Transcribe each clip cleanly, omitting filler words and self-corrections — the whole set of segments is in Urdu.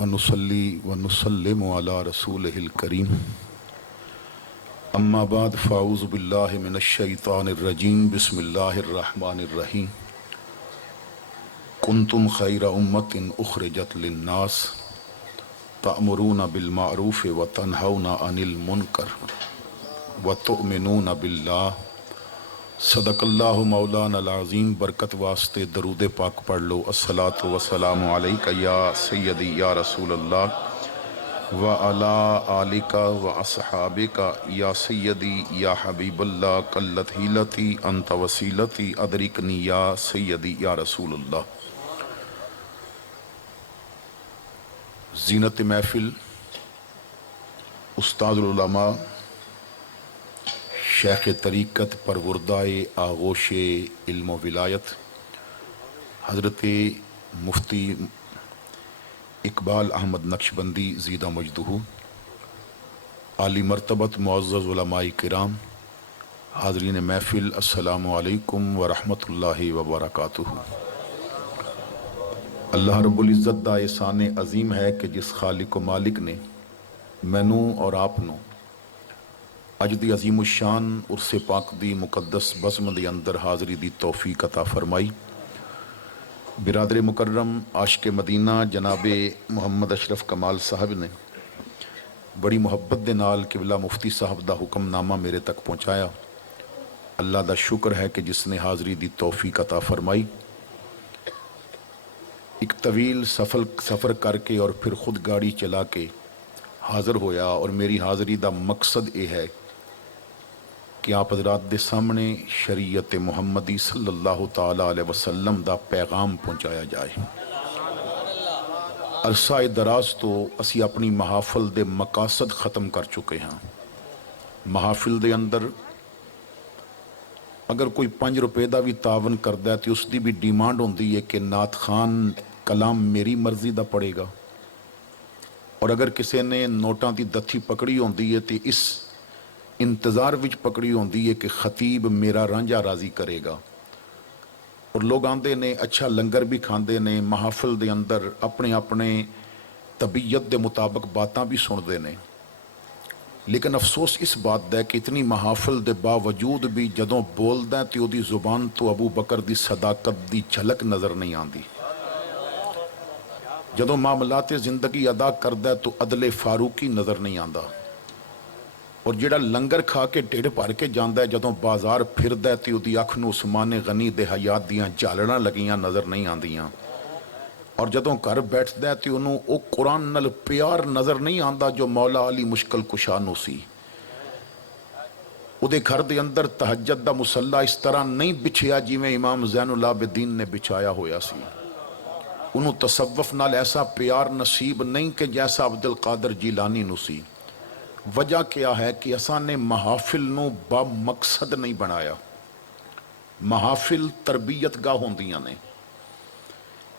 ونصلي ونسلم على رسوله الكريم اما بعد فاعوذ بالله من الشیطان الرجیم بسم اللہ الرحمن الرحیم کنتم خیر امت اخرجت للناس تأمرون بالمعروف وتنہون عن المنکر وتؤمنون باللہ صدق اللہ مولانا العظیم۔ برکت واسطے درود پاک پڑھ لو۔ الصلاۃ والسلام علیک یا سیدی یا رسول اللہ وعلی آلک واصحابک یا سیدی یا حبیب اللہ قلت حیلتی انت وسیلتی ادرکنی یا سیدی یا رسول اللہ۔ زینت محفل استاد العلماء شیخ طریقت پروردائے آغوش علم و ولایت حضرت مفتی اقبال احمد نقشبندی زیدہ مجدہ، عالی مرتبت معزز علماء کرام، حاضرین محفل، السلام علیکم ورحمۃ اللہ وبرکاتہ۔ اللہ رب العزت دا احسان عظیم ہے کہ جس خالق و مالک نے مینوں اور آپ نو اج دی عظیم الشان عرص پاک دی مقدس بزم دی اندر حاضری دی توفیق عطا فرمائی۔ برادر مکرم عاشق مدینہ جناب محمد اشرف کمال صاحب نے بڑی محبت دے نال قبلہ مفتی صاحب دا حکم نامہ میرے تک پہنچایا۔ اللہ دا شکر ہے کہ جس نے حاضری دی توفیق عطا فرمائی۔ ایک طویل سفر کر کے اور پھر خود گاڑی چلا کے حاضر ہویا، اور میری حاضری دا مقصد یہ ہے کہ آپ حضرات دے سامنے شریعت محمدی صلی اللہ تعالیٰ علیہ وسلم دا پیغام پہنچایا جائے۔ عرصہ دراز تو اسی اپنی محافل دے مقاصد ختم کر چکے ہیں۔ محافل دے اندر اگر کوئی 5 روپے دا بھی تعاون کردا ہے تو اس دی بھی ڈیمانڈ ہوندی ہے کہ نعت خان کلام میری مرضی دا پڑے گا، اور اگر کسی نے نوٹاں دی دتھی پکڑی ہوندی ہے تو اس انتظار وچ پکڑی ہوندی ہے کہ خطیب میرا رانجھا راضی کرے گا، اور لوگ آندے نے اچھا لنگر بھی کھاندے نے، محافل دے اندر اپنے اپنے طبیعت دے مطابق باتاں بھی سن دے نے۔ لیکن افسوس اس بات ہے کہ اتنی محافل دے باوجود بھی جدوں بولدا ہے تو دی زبان تو ابو بکر دی صداقت دی جھلک نظر نہیں آندی، جدوں معاملات زندگی ادا کردا ہے تو عدل فاروقی نظر نہیں آندا، اور جڑا لنگر کھا کے ڈھڈ بھر کے جاندا ہے جدوں بازار پھردا ہے تے اودی اکھ نوں عثمان غنی دے حیات دیاں جالڑاں لگیاں نظر نہیں آندیاں، اور جدوں گھر بیٹھدا ہے تے اونوں او قرآن نال پیار نظر نہیں آندا جو مولا علی مشکل کشا نوں سی۔ او دے گھر دے اندر تہجد دا مصلی اس طرح نہیں بچھیا جویں امام زین العابدین نے بچھایا ہویا سی۔ انہوں تصوف نال ایسا پیار نصیب نہیں کہ جیسا عبد القادر جیلانی نوں سی۔ وجہ کیا ہے کہ اساں نے محافل نو با مقصد نہیں بنایا۔ محافل تربیت گاہ ہوندیاں نے،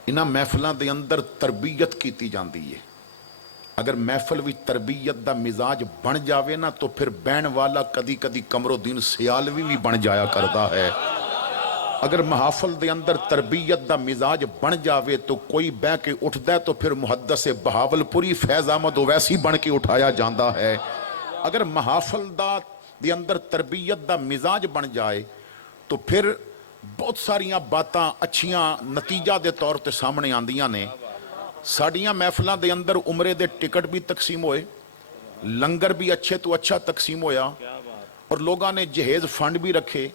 انہاں محفلاں دے اندر تربیت کیتی جاندی ہے۔ اگر محفل وچ تربیت دا مزاج بن جاوے نا تو پھر بین والا کدی کدی قمر الدین سیالوی بھی بن جایا کردا ہے۔ اگر محافل دے اندر تربیت دا مزاج بن جاوے تو کوئی بہ کے اٹھدا ہے تو پھر محدث بہاول پوری فیض احمد اویسی بن کے اٹھایا جاندا ہے۔ اگر محافل دے اندر تربیت دا مزاج بن جائے تو پھر بہت ساریاں باتاں اچھیاں نتیجہ دے طور تے سامنے آندیاں نے۔ ساڈیاں محفلاں دے اندر عمرے دے ٹکٹ بھی تقسیم ہوئے، لنگر بھی اچھے تو اچھا تقسیم ہویا، اور لوگاں نے جہیز فنڈ بھی رکھے۔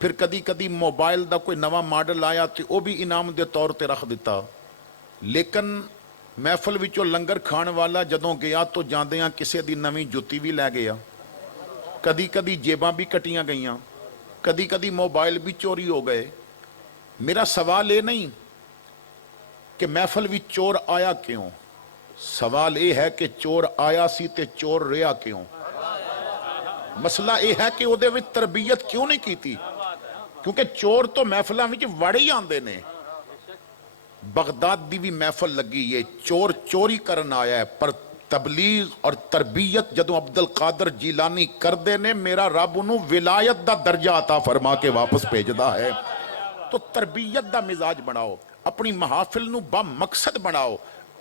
پھر کدی کدی موبائل دا کوئی نواں ماڈل آیا تو وہ بھی انعام دے طور تے رکھ دیتا۔ لیکن محفل وچوں لنگر کھان والا جدوں گیا تو جاندیاں کسے دی نویں جُتی بھی لے گیا، کدی کدی جیباں بھی کٹیاں گئیاں، کدی کدی موبائل بھی چوری ہو گئے۔ میرا سوال یہ نہیں کہ محفل وچ چور آیا کیوں، سوال یہ ہے کہ چور آیا سی تے چور رہیا کیوں۔ مسئلہ یہ ہے کہ وہ دے وچ تربیت کیوں نہیں کیتی، کیونکہ چور تو محفلاں وچ وڑے ہی آندے نے۔ بغداد دی بھی محفل لگی ہے، چور چوری کرن آیا ہے، پر تبلیغ اور تربیت جدوں عبد القادر جیلانی کردے نے میرا رب انہوں ولایت دا درجہ عطا فرما کے واپس بھیجدا ہے۔ تو تربیت دا مزاج بناؤ، اپنی محافل نو با مقصد بناؤ۔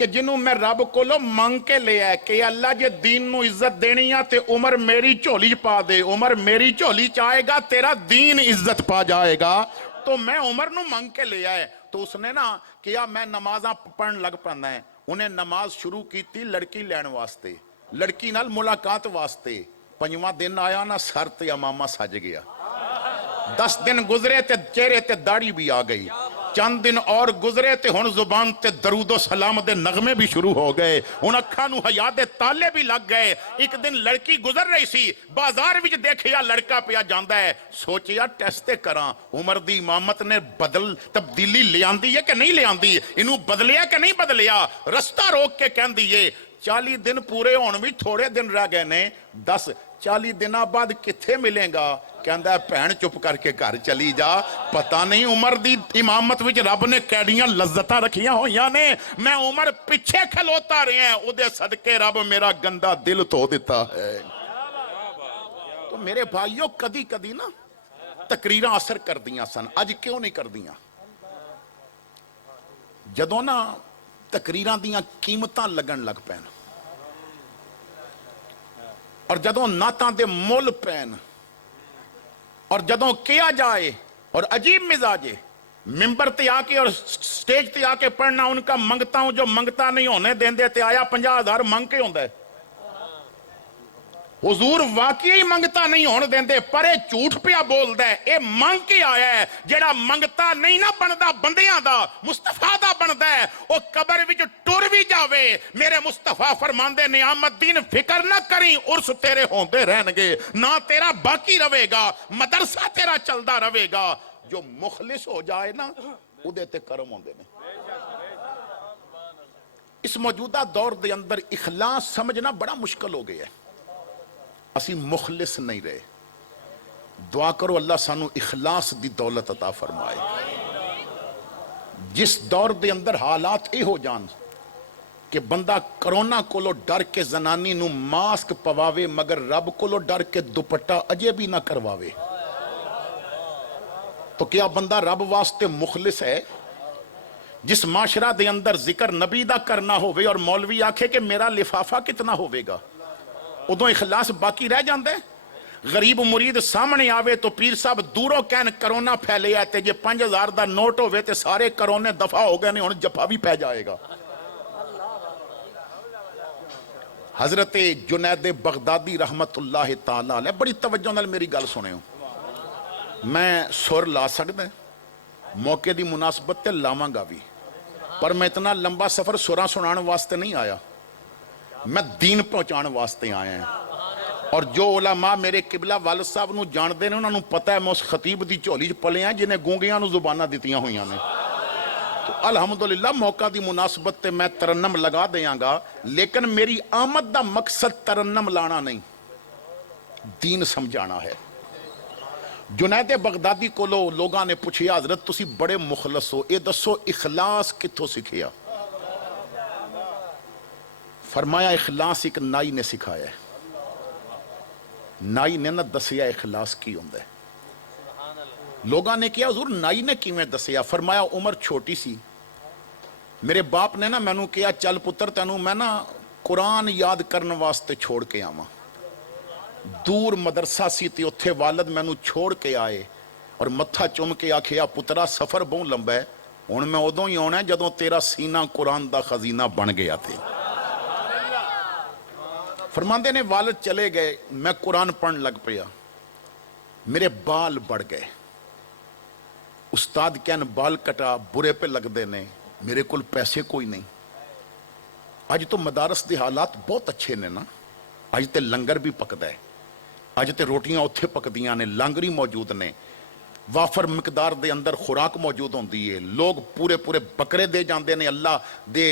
کہ جنہوں میں رب کولو منگ کے لے آئے کہ اللہ جے دین نو عزت دینی ہے تے عمر میری جھولی پا دے، عمر میری جھولی چاہے گا تیرا دین عزت پا جائے گا، تو میں عمر نو منگ کے لے آئے۔ تو اس نے نا کیا میں نمازاں پڑھن لگ پڑھنا ہے، انہیں نماز شروع کی تھی لڑکی لین واسطے، لڑکی نال ملاقات واسطے، 5واں دن آیا نا سر تے امامہ سج گیا، 10 دن گزرے تے چہرے تے داڑھی بھی آ گئی، چند دن اور گزرے تے ہن زبان تے درود و سلام دے نغمے بھی شروع ہو گئے، ان اکھاں نو حیا دے تالے بھی لگ گئے۔ ایک دن لڑکی گزر رہی سی، بازار وچ دیکھیا لڑکا پیا جاندا ہے، سوچیا ٹیسٹ کراں عمر دی امامت نے تبدیلی لے آندی ہے کہ نہیں لے آندی، انہوں بدلیا کہ نہیں بدلیا، رستہ روک کے کہندی ہے 40 دن پورے ہون بھی تھوڑے دن رہ گئے نے، 40 دنوں بعد کتھے ملیں گا؟ کہندا ہے بہن چپ کر کے گھر چلی جا، پتہ نہیں عمر دی امامت وچ رب نے کیڑیاں لذتاں رکھیاں ہویاں نے، میں عمر پیچھے کھلوتا رہے ہیں، او دے صدقے رب میرا گندا دل دھو دیتا ہے۔ تو میرے بھائیوں کدی کدی نا تقریراں اثر کر دیاں سن، اج کیوں نہیں کر دیاں؟ جدوں نا تقریراں دیاں قیمتاں لگن لگ پین اور جدوں نعتاں دے مول پین اور جدوں کیا جائے اور عجیب مزاجے ممبر تے آ کے اور سٹیج تے آ کے پڑھنا ان کا منگتا ہوں جو منگتا نہیں ہونے دیں دے تے آیا 50,000 منگ کے ہوندہ ہے، حضور واقعی منگتا نہیں ہونے دیں دے پر اے جھوٹ پیا بول دے، اے منگ کے آیا ہے، جیڑا منگتا نہیں نہ بندہ بندیاں دا مصطفیٰ دا بندہ ہے، او قبر وچ ٹر بھی جاوے، میرے مصطفیٰ فرماندے نعمت دین فکر نہ کریں، عرس تیرے ہوندے رہنگے، نہ تیرا باقی رہے گا، مدرسہ تیرا چلدا رہے گا، جو مخلص ہو جائے نا او دے تے کرم ہوندے نے۔ اس موجودہ دور دے اندر اخلاص سمجھنا بڑا مشکل ہو گیا ہے، اسی مخلص نہیں رہے، دعا کرو اللہ سانو اخلاص دی دولت عطا فرمائے۔ جس دور دے اندر حالات اے ہو جان کہ بندہ کرونا کولو ڈر کے زنانی نو ماسک پواوے مگر رب کولو ڈر کے دوپٹہ اجے بھی نہ کرواوے، تو کیا بندہ رب واسطے مخلص ہے؟ جس معاشرہ دے اندر ذکر نبی دا کرنا ہوئے اور مولوی آکھے کہ میرا لفافہ کتنا ہوئے گا، ادوں اخلاص باقی رہ جاندے؟ غریب مرید سامنے آوے تو پیر صاحب دوروں کہن کرونا پھیلے آتے، جے 5,000 دا نوٹ ہوئے تے سارے کرونے دفع ہو گئے نہیں، انہیں جفا بھی پہ جائے گا۔ حضرت جنید بغدادی رحمت اللہ تعالیٰ علیہ، بڑی توجہ نال میری گل سنے ہو، میں سر لا سکتا موقع دی مناسبت تے لاواں گا بھی، پر میں اتنا لمبا سفر سراں سنان واسطے نہیں آیا، میں دین پہنچان واسطے آیا ہیں، اور جو علماء میرے قبلہ والد صاحب نو جان دے نے انہوں نے پتہ ہے میں اس خطیب دی چولی پلے ہیں جنہیں گونگیاں نو زبانہ دیتیاں ہویاں نے، تو الحمدللہ موقع دی مناسبت تے میں ترنم لگا دیاں گا، لیکن میری آمد دا مقصد ترنم لانا نہیں، دین سمجھانا ہے۔ جنید بغدادی کو لوگاں نے پوچھیا حضرت تسی بڑے مخلص ہو، اے دسو اخلاص کتھوں سکھیا؟ فرمایا اخلاص ایک نائی نے سکھایا ہے، نائی نے نہ دسیا اخلاص کی ہوندہ ہے۔ لوگاں نے کیا حضور نائی نے کیویں دسیا؟ فرمایا عمر چھوٹی سی، میرے باپ نے نا میں نو کیا چل پتر تینوں میں نا قرآن یاد کرن واسطے چھوڑ کے آواں، دور مدرسہ سی تے اتھے والد میں نو چھوڑ کے آئے اور متھا چوم کے آکھیا پترا سفر بہت لمبا ہے، ہن میں ادوں ہی آنا ہے جدوں تیرا سینہ قرآن دا خزینہ بن گیا تھے۔ فرماندے نے والد چلے گئے، میں قرآن پڑھن لگ پیا، میرے بال بڑھ گئے، استاد کہن بال کٹا برے پہ لگ دے نے، میرے کل پیسے کوئی نہیں، آج تو مدارس دے حالات بہت اچھے نے نا، آج تے لنگر بھی پکدا ہے، آج تے روٹیاں اتھے پکدیاں نے، لانگری موجود نے، وافر مقدار دے اندر خوراک موجود ہوندی ہے، لوگ پورے پورے بکرے دے جاندے نے اللہ دے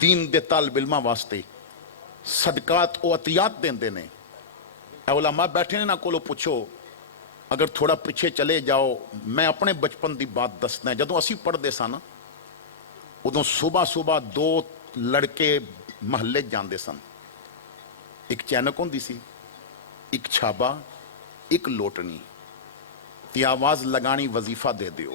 دین دے طالب علماں واسطے، صدقات و عطیات دیندے نے۔ اے علماء بیٹھے نے نہ کولو پوچھو، اگر تھوڑا پیچھے چلے جاؤ، میں اپنے بچپن دی بات دسنا ہے، جدوں اسی پڑھ دے سن ادوں صبح صبح 2 لڑکے محلے جاندے سن، ایک چینک ہوندی سی، ایک چھابا، ایک لوٹنی، تی آواز لگانی وظیفہ دے دیو،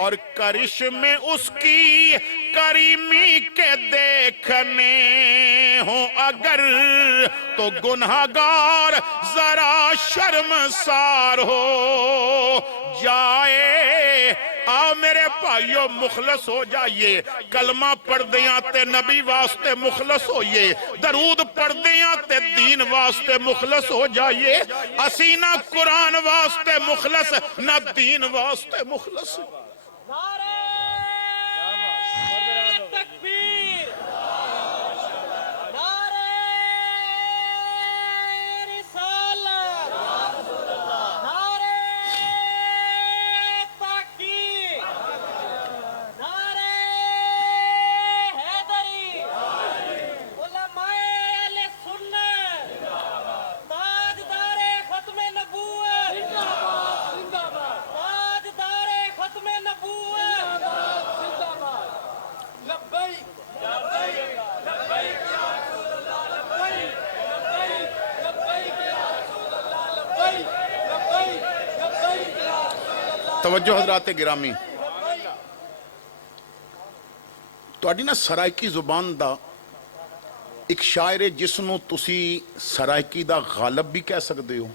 اور کرشمے اس کی کریمی کے دیکھنے ہوں اگر تو گنہگار ذرا شرمسار ہو جائے۔ آؤ میرے بھائیو مخلص ہو جائیے، کلمہ پڑھ دیاں تے نبی واسطے مخلص ہوئیے، درود پڑھ دیاں تے دین واسطے مخلص ہو جائیے۔ اسی نہ قرآن واسطے مخلص نہ دین واسطے مخلص۔ نعرہ تکبیر، نعرہ رسالت، نعرہ تحقیق، نعرہ حیدری، علماء اہل سنت، تاجدار ختم نبوت، تاجدار ختم نبوت، لبیک لبیک یا رسول اللہ، لبیک لبیک یا رسول اللہ، لبیک لبیک یا رسول اللہ۔ توجہ حضرات گرامی، تواڈی نا سرائکی زبان دا ایک شاعر ہے جس نو تسی سرائکی دا غالب بھی کہہ سکتے ہو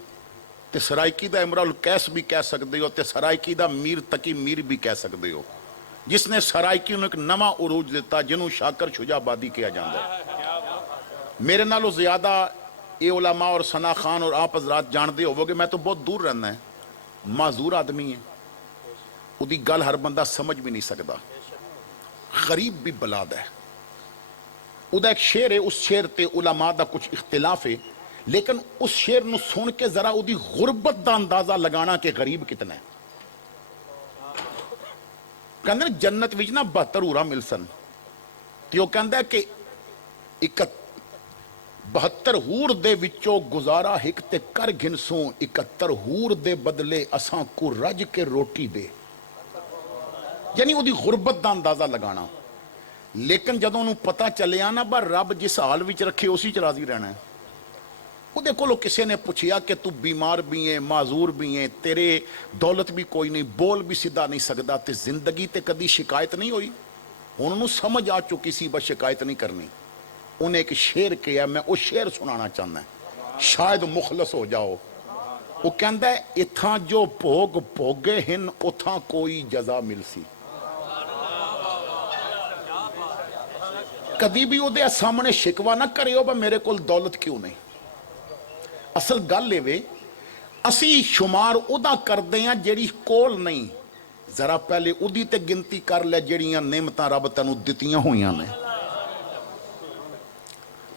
تے سرائکی دا امرؤ القیس بھی کہہ سکتے ہو تے سرائکی دا میر تقی میر بھی کہہ سکتے ہو، جس نے سرائکی نو ایک نواں عروج دیتا جنہوں شاکر شجاع آبادی کیا جاندہ ہے۔ میرے نالو زیادہ اے علماء اور ثنا خان اور آپ حضرات جاندے ہوو گے، میں تو بہت دور رہنا ہے، معذور آدمی ہے، وہ دی گل ہر بندہ سمجھ بھی نہیں سکتا، غریب بھی بلاد ہے۔ وہ دا ایک شعر ہے، اس شعر تے علماء دا کچھ اختلاف ہے، لیکن اس شعر نو سن کے ذرا وہ دی غربت دا اندازہ لگانا کہ غریب کتنا ہے۔ کہندے ہیں جنت وچ نا 72 حوراں مل سن، تے وہ کہندا ہے کہ 72 حور دے وچوں گزارا ہک تے کر گھنسوں، 71 حور دے بدلے اساں کو رج کے روٹی دے۔ یعنی وہ دی غربت دا اندازہ لگانا۔ لیکن جدوں انہوں پتہ چلے آنا با رب جس حال وچ رکھے اسی چ راضی رہنا ہے۔ وہ دیکھو لو کسے نے پوچھیا کہ تو بیمار بھی ہیں، معذور بھی ہیں، تیرے دولت بھی کوئی نہیں، بول بھی سیدھا نہیں سکدا، تے زندگی تے کدی شکایت نہیں ہوئی؟ انہوں سمجھ آ چکی سی بس شکایت نہیں کرنی۔ انہیں ایک شعر کیا، میں وہ شعر سنانا چاہنا ہے، شاید مخلص ہو جاؤ۔ وہ کہندا ہے اتھاں جو بھوگ بھوگے ہن اتھاں کوئی جزا مل سی۔ کدی بھی وہ دے سامنے شکوا نہ کرے ہو با میرے کول دولت کیوں نہیں۔ اصل گل لے وے اسی شمار ادا کر دیں جیڑی کول نہیں، ذرا پہلے ادی تے گنتی کر لے جیڑیاں نعمتاں رب تینوں دتیاں ہویاں نے۔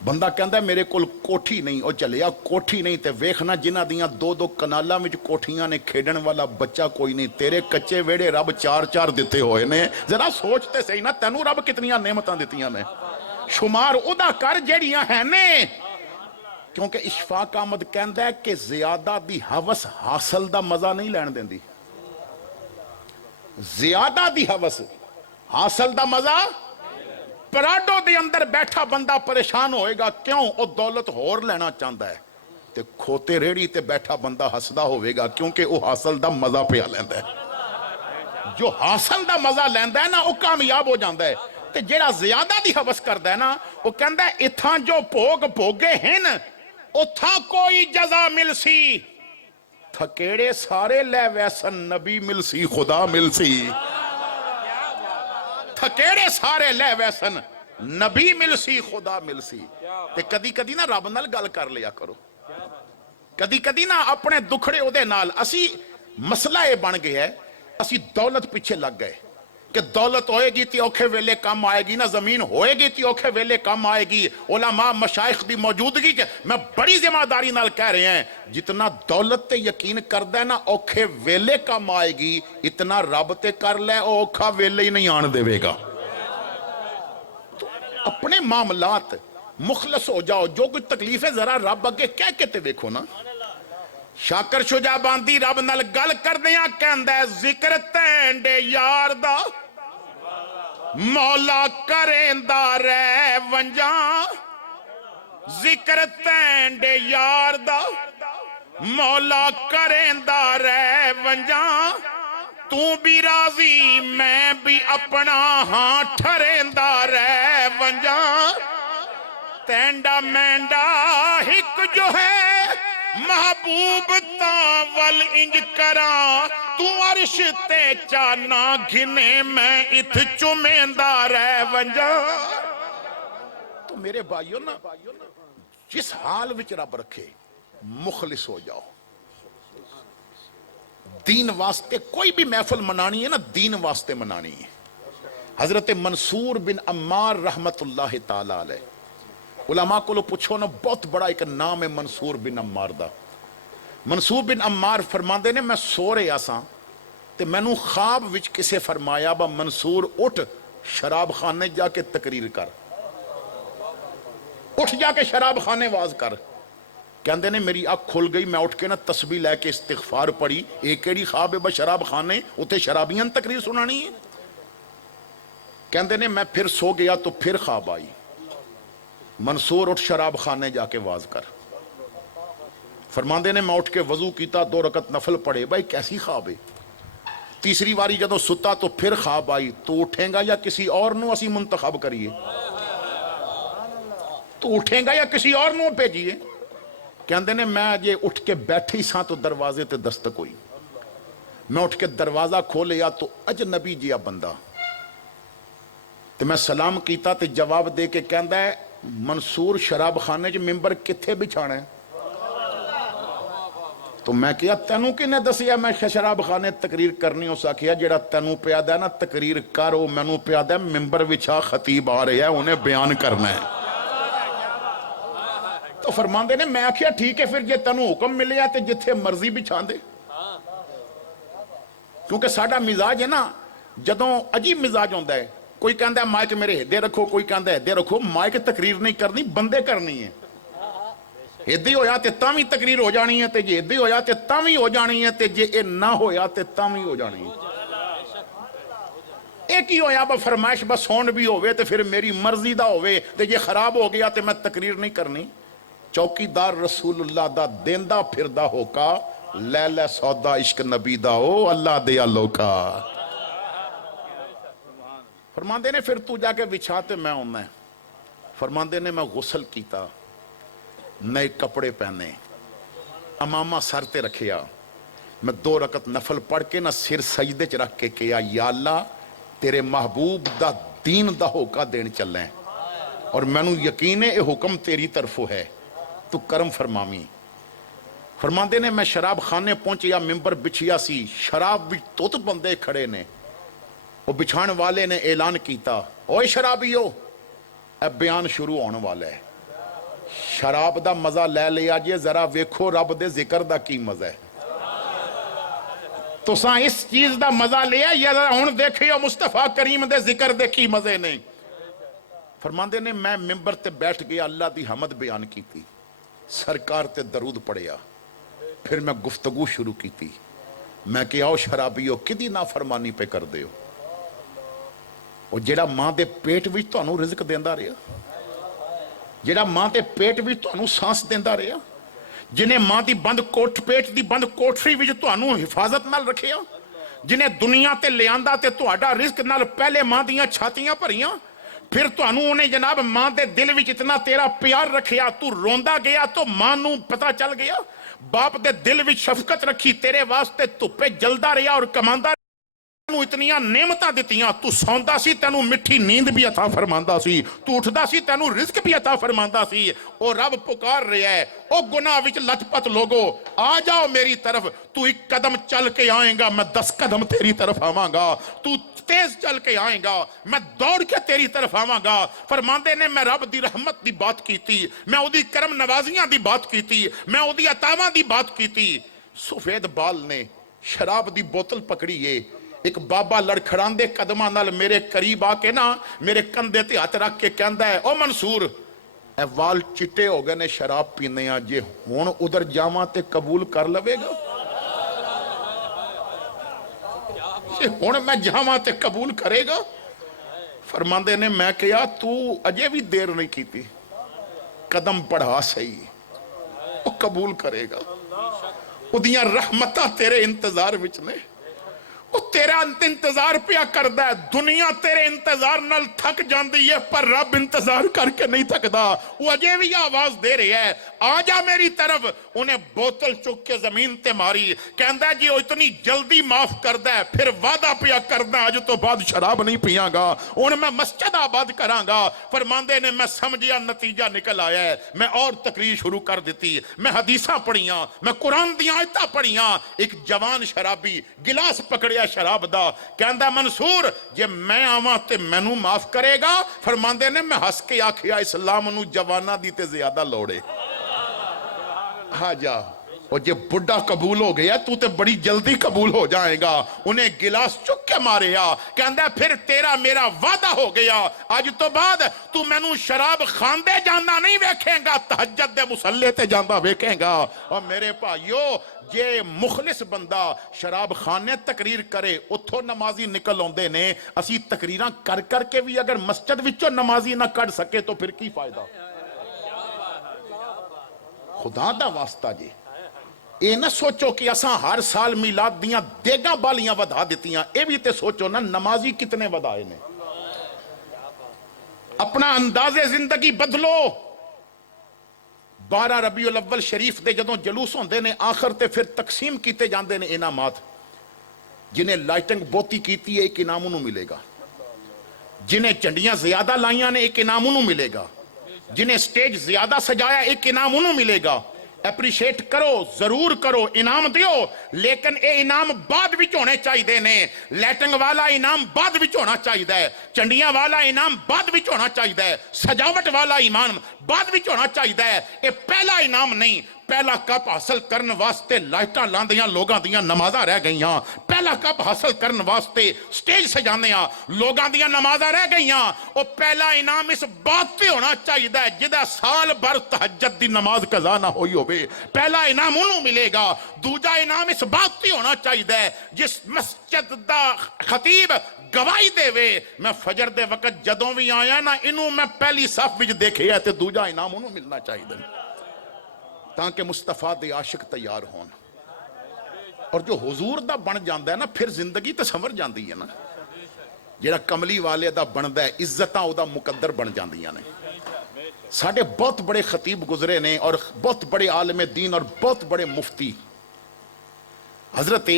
بندہ کہندا ہے میرے کول کوٹھی نہیں، او چلیا کوٹھی نہیں تے ویکھنا جنہاں دیاں 2-2 کنالاں وچ کوٹھیاں نے کھیڈن والا بچہ کوئی نہیں، تیرے کچے ویڑے رب 4-4 دتے ہوئے نے۔ ذرا سوچتے صحیح نا تینوں رب کتنیاں نعمتاں دتیاں نے، شمار ادا کر جیڑیاں ہیں نے۔ کیونکہ اشفاق احمد کہندا ہے کہ زیادہ دی حوث حاصل دا مزہ نہیں لین دیندی، زیادہ دی حوث حاصل دا مزہ۔ پراڈو دے اندر بیٹھا بندہ پریشان ہوئے گا کیوں؟ او دولت ہور لینا چاہتا ہے، تے کھوتے ریڑی تے بیٹھا بندہ ہسدا ہوئے گا کیونکہ او حاصل دا مزہ پہ لیندا ہے۔ جو حاصل دا مزہ لیندا ہے نا او کامیاب ہو جاندا ہے، تے جیڑا زیادہ دی حوث کردا ہے نا وہ کہندا ہے اتھاں جو بھوگ بھوگے ہن اتھاں کوئی جزا مل سی، تھکیڑے سارے لے ویسن نبی مل سی خدا مل سی۔ تھکیڑے سارے لے ویسن نبی مل سی خدا مل سی۔ تے کدی کدی نا رب نال گل کر لیا کرو، کدی کدی نا اپنے دکھڑے او دے نال۔ اسی مسئلہ یہ بن گیا ہے اسی دولت پیچھے لگ گئے کہ دولت ہوئے گی تی اوکھے ویلے کام آئے گی، نا زمین ہوئے گی تی اوکھے ویلے کام آئے گی۔ علماء مشائخ دی موجودگی میں بڑی ذمہ داری نال کہہ رہے ہیں جتنا دولت تے یقین کردہ ہے نا اوکھے ویلے کام آئے گی، اتنا رب تے کر لے اوکھا ویلے ہی نہیں آن دے گا۔ تو اپنے معاملات مخلص ہو جاؤ، جو کچھ تکلیف ہے ذرا رب اگے کہہ کے تے دیکھو نا۔ شاکر شجاع باندی رب نال گل کردیاں کہندا ہے ذکر تینڈے یار دا مولا کریندا رہ ونجاں، ذکر تینڈے یار دا مولا کریندا رہ ونجاں، تو بھی راضی میں بھی اپنا ہاں ٹھریندا رہ ونجا تینڈا مینڈا ہک جو ہے محبوب تاں ول انج کراں تو عرش تے چانا گھنے میں اتھ چمیندہ رہ ونجا تو میرے بھائیوں نا جس حال وچ رب رکھے مخلص ہو جاؤ دین واسطے کوئی بھی محفل منانی ہے نا دین واسطے منانی ہے حضرت منصور بن عمار رحمت اللہ تعالی علیہ علماء کو لو پوچھو نا بہت بڑا ایک نام ہے منصور بن عمار دا منصور بن عمار فرماندے نے میں سو رہا سا تے میں نو خواب وچ کسے فرمایا با منصور اٹھ شراب خانے جا کے تقریر کر اٹھ جا کے شراب خانے واز کر کہندے نے میری آنکھ کھل گئی میں اٹھ کے نا تسبیح لے کے استغفار پڑھی ایک ایڑی خواب ہے با شراب خانے اتے شرابیاں تقریر سنانی ہے کہندے نے میں پھر سو گیا تو پھر خواب آئی منصور اٹھ شراب خانے جا کے واز کر فرماندے نے میں اٹھ کے وضو کیتا 2 رکعت نفل پڑھے بھائی کیسی خواب ہے تیسری باری جدو ستا تو پھر خواب آئی تو اٹھیں گا یا کسی اور نو اسی منتخب کریے تو اٹھیں گا یا کسی اور نو بھیجیے کہندے نے میں جے اٹھ کے بیٹھی ساں تو دروازے تے دستک ہوئی میں اٹھ کے دروازہ کھولیا تو اجنبی جیا بندہ تے میں سلام کیتا تے جواب دے کے کہندا ہے منصور شراب خانے جو ممبر کتھے بچھانا ہے تو میں کیا تینوں کنے دسیا میں شراب خانے تقریر کرنی ہو سکیا جیڑا تینوں پیادا ہے نا تقریر کرو مینوں پیادا ہے ممبر وچھا خطیب آ رہے ہیں انہیں بیان کرنا ہے تو فرماندے نے میں آکھیا ٹھیک ہے پھر جے تینوں حکم ملے تے جتھے مرضی بچھان دے کیونکہ ساڈا مزاج ہے نا جدوں عجیب مزاج ہوندا ہے کوئی کہندا ہے مائک میرے ہدے رکھو کوئی کہندا ہے ہدے رکھو مائک تقریر نہیں کرنی بندے کرنی ہے ہدے ہویا تے تاں وی تقریر ہو جانی ہے تے جے ہدے ہویا تے تاں وی ہو جانی ہے تے جے اے نہ ہویا تے تاں وی ہو جانی ہے ایک ہی ہویا با فرمائش بس ہون بھی ہوئے تے پھر میری مرضی دا ہوئے تے جے خراب ہو گیا تے میں تقریر نہیں کرنی چوکیدار رسول اللہ دا دیندہ پھردہ ہو کا لے لے سودا عشق نبی دا ہو اللہ دیا لوکا فرماندے نے پھر تو جا کے بچھاتے میں ہوں میں فرماندے نے میں غسل کیتا نئے کپڑے پہنے امامہ سر تے رکھیا میں 2 رکعت نفل پڑھ کے نہ سر سجدے چ رکھ کے کیا یا اللہ تیرے محبوب دا دین دا ہوکا دین چلیں اور میں نو یقین اے حکم تیری طرفو ہے تو کرم فرمامی فرماندے نے میں شراب خانے پہنچیا ممبر بچھیا سی شراب بھی تو بندے کھڑے نے وہ بچھان والے نے اعلان کیتا اوے شرابیو اب بیان شروع ہونے والا ہے شراب دا مزہ لے لیا جے ذرا ویکھو رب دے ذکر دا کی مزہ ہے تو ساں اس چیز دا مزہ لیا یا ذرا ہون دیکھئے مصطفیٰ کریم دے ذکر دے کی مزے نہیں فرماندے نے میں ممبر تے بیٹھ گیا اللہ دی حمد بیان کی تھی سرکار تے درود پڑھیا پھر میں گفتگو شروع کی تھی میں کہ آؤ شرابیو کدی نہ فرمانی پہ کر دے ہو اور جیڑا ماں دے پیٹ وچ تو انہوں رزق دیندہ رہا جیڑا ماں دے پیٹ وچ تو انہوں سانس دیندہ رہا جنہیں ماں دی بند کوٹ پیٹ دی بند کوٹری وچ تو انہوں حفاظت نال رکھیا جنہیں دنیا تے لے آندہ تے تو اڈا رزق نال پہلے ماں دیاں چھاتیاں پریاں پھر تو انہیں جناب ماں دے دل وچ اتنا تیرا پیار رکھیا تو روندہ گیا تو ماں نو پتہ چل گیا باپ دے دل وچ شفقت رکھی تیرے واسطے تو پہ جلدہ رہیا اور کماندہ تینوں اتنیاں نعمتاں دیتیاں تو سوندا سی تینوں مٹھی نیند بھی عطا فرماندا سی تو اٹھدا سی تینوں رزق بھی عطا فرماندا سی او رب پکار رہا ہے او گناہ وچ لت پت لوگو آ جاؤ میری طرف تو 1 قدم چل کے آئیں گا میں 10 قدم تیری طرف آواں گا تو تیز چل کے آئیں گا میں دوڑ کے تیری طرف آواں گا فرماندے نے میں رب دی رحمت دی بات کی تھی میں او دی کرم نوازیاں دی بات کی تھی میں او دی عطاواں دی بات کی تھی سفید بال نے شراب دی بوتل پکڑی ہے ایک بابا لڑکھڑان دے قدمہ نال میرے قریب آ کے نا میرے کندھے تے ہاتھ رکھ کے کہندا ہے او منصور اے وال چٹے ہو گئے نے شراب پینے آ جے ہون ادھر جاواں تے قبول کر لوے گا جے ہون میں جاواں تے قبول کرے گا فرماندے نے میں کہا تو اجے بھی دیر نہیں کیتی قدم پڑھا صحیح وہ قبول کرے گا ادیاں رحمتہ تیرے انتظار وچ نے وہ تیرا انتظار پیا کردا ہے. دنیا تیرے انتظار نال تھک جاندی ہے پر رب انتظار کر کے نہیں تھکدا. وہ اجے بھی آواز دے رہی ہے آ جا میری طرف. انہیں بوتل چک کے زمین تے ماری. کہندا جی وہ اتنی جلدی معاف کردا ہے پھر وعدہ پیا کردا اج تو بعد شراب نہیں پیاں گا, ہن میں مسجد آباد کراں گا. فرماندے نے میں سمجھیا نتیجہ نکل آیا ہے. میں اور تقریر شروع کر دیتی, میں حدیثاں پڑھیاں, میں قرآن دیاں آیتاں پڑھیاں. ایک جوان شرابی گلاس پکڑیا شراب دا, کہندا منصور جے میں آواں تے مینوں معاف کرے گا؟ فرماندے نے میں ہس کے آکھیا اسلام نو جواناں دی تے زیادہ لوڑے. ہاں جا اور جے بڑھا قبول ہو گیا تو تے بڑی جلدی قبول ہو جائے گا. انہیں گلاس چک کے ماریا. کہندا پھر تیرا میرا وعدہ ہو گیا, آج تو بعد تو مینوں شراب خاندے جانا نہیں ویکھیں گا, تہجد دے مصلے تے جانا ویکھیں گا. اور میرے بھائیو جے مخلص بندہ شراب خانے تقریر کرے اتھو نمازی نکل آندے نے. اسی تقریراں کر کر کے بھی اگر مسجد وچوں نمازی نہ کر سکے تو پھر کی فائدہ؟ خدا دا واسطہ جی اے نہ سوچو کہ اساں ہر سال میلاد دیاں دیگاں بالیاں ودا دیتیاں. اے بھی تے سوچو نا نمازی کتنے ودائے نے. اپنا انداز زندگی بدلو. 12 ربیع الاول شریف دے جدوں جلوس ہوندے نے آخر تے پھر تقسیم کیتے جاندے نے انعامات. جنہیں لائٹنگ بہتی کیتی ہے ایک انعام انہوں ملے گا, جنہیں چنڈیاں زیادہ لائیاں نے ایک انعام انہوں ملے گا, جنہیں سٹیج زیادہ سجایا ایک انعام انہوں ملے گا. اپریشیٹ کرو, ضرور کرو, انعام دیو, لیکن اے انعام بعد وچ ہونے چاہیے نے. لیٹنگ والا انعام بعد وچ ہونا چاہیے, چنڈیاں والا انعام بعد وچ ہونا چاہیے, سجاوٹ والا انعام بعد وچ ہونا چاہیے. اے پہلا انعام نہیں. پہلا کپ حاصل کرن واسطے لائٹاں لاندیاں لوگاں دیاں نمازاں رہ گئیاں. پہلا کپ حاصل کرن واسطے سٹیج سجاندیاں لوگاں دیاں نمازاں رہ گئیاں. او پہلا انعام اس بات تے ہونا چاہیے جدا سال بھر تہجد دی نماز قضا نہ ہوئی ہوئے. پہلا انعام انہوں ملے گا. دوجا انعام اس بات تے ہونا چاہیے جس مسجد دا خطیب گواہی دے وے میں فجر دے وقت جدوں بھی آیا نا انہوں میں پہلی صف وچ دیکھے ہے تے دوجا انعام انہوں ملنا چاہیے تاکہ مصطفیٰ دے عاشق تیار ہون. اور جو حضور دا بن جاندہ ہے نا پھر زندگی تے سنور جاندی ہے نا. جیڑا کملی والے دا بندہ ہے عزتاں او دا مقدر بن جاندیاں نے. ساڑھے بہت بڑے خطیب گزرے نے اور بہت بڑے عالم دین اور بہت بڑے مفتی. حضرت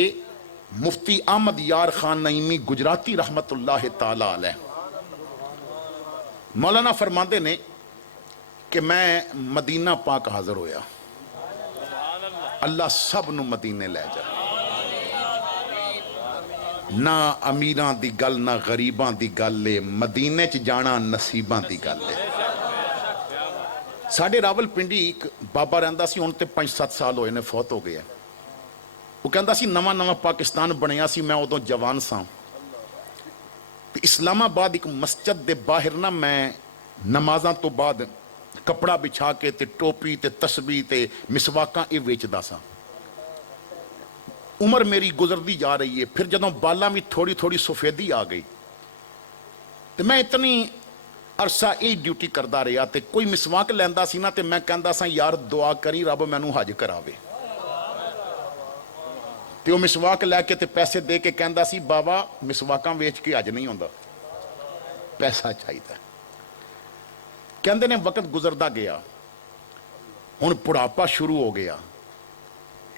مفتی احمد یار خان نعیمی گجراتی رحمت اللہ تعالی علیہ مولانا فرماندے نے کہ میں مدینہ پاک حاضر ہویا, اللہ سب نو مدینے لے جا. نہ امیران دی گل نہ غریبان دی گل لے, مدینے چ جانا نصیبان دی گل لے. ساڑھے راول پنڈی ایک بابا رہندا سی, ہن تے 5-7 سال ہوئے نے فوت ہو گئے. وہ کہندا سی نواں نواں پاکستان بنیا سی, میں ادوں جوان ساں. اسلام آباد ایک مسجد دے باہر نا میں نمازاں تو بعد کپڑا بچھا کے تے ٹوپی تے تسبیح تے مسواکاں اے ویچدا سا. عمر میری گزردی جا رہی ہے, پھر جدوں بالا میں تھوڑی تھوڑی سفیدی آ گئی تے میں اتنی عرصہ اے ڈیوٹی کردا رہیا تے کوئی مسواک لیندا سی نا تے میں کہندا سا یار دعا کری رب مینوں حج کراوے. تے وہ مسواک لے کے تے پیسے دے کے کہندا سی بابا مسواکاں ویچ کے حج نہیں ہوندا, پیسہ چاہیے. کہندے نے وقت گزردا گیا, ہن بڑھاپا شروع ہو گیا.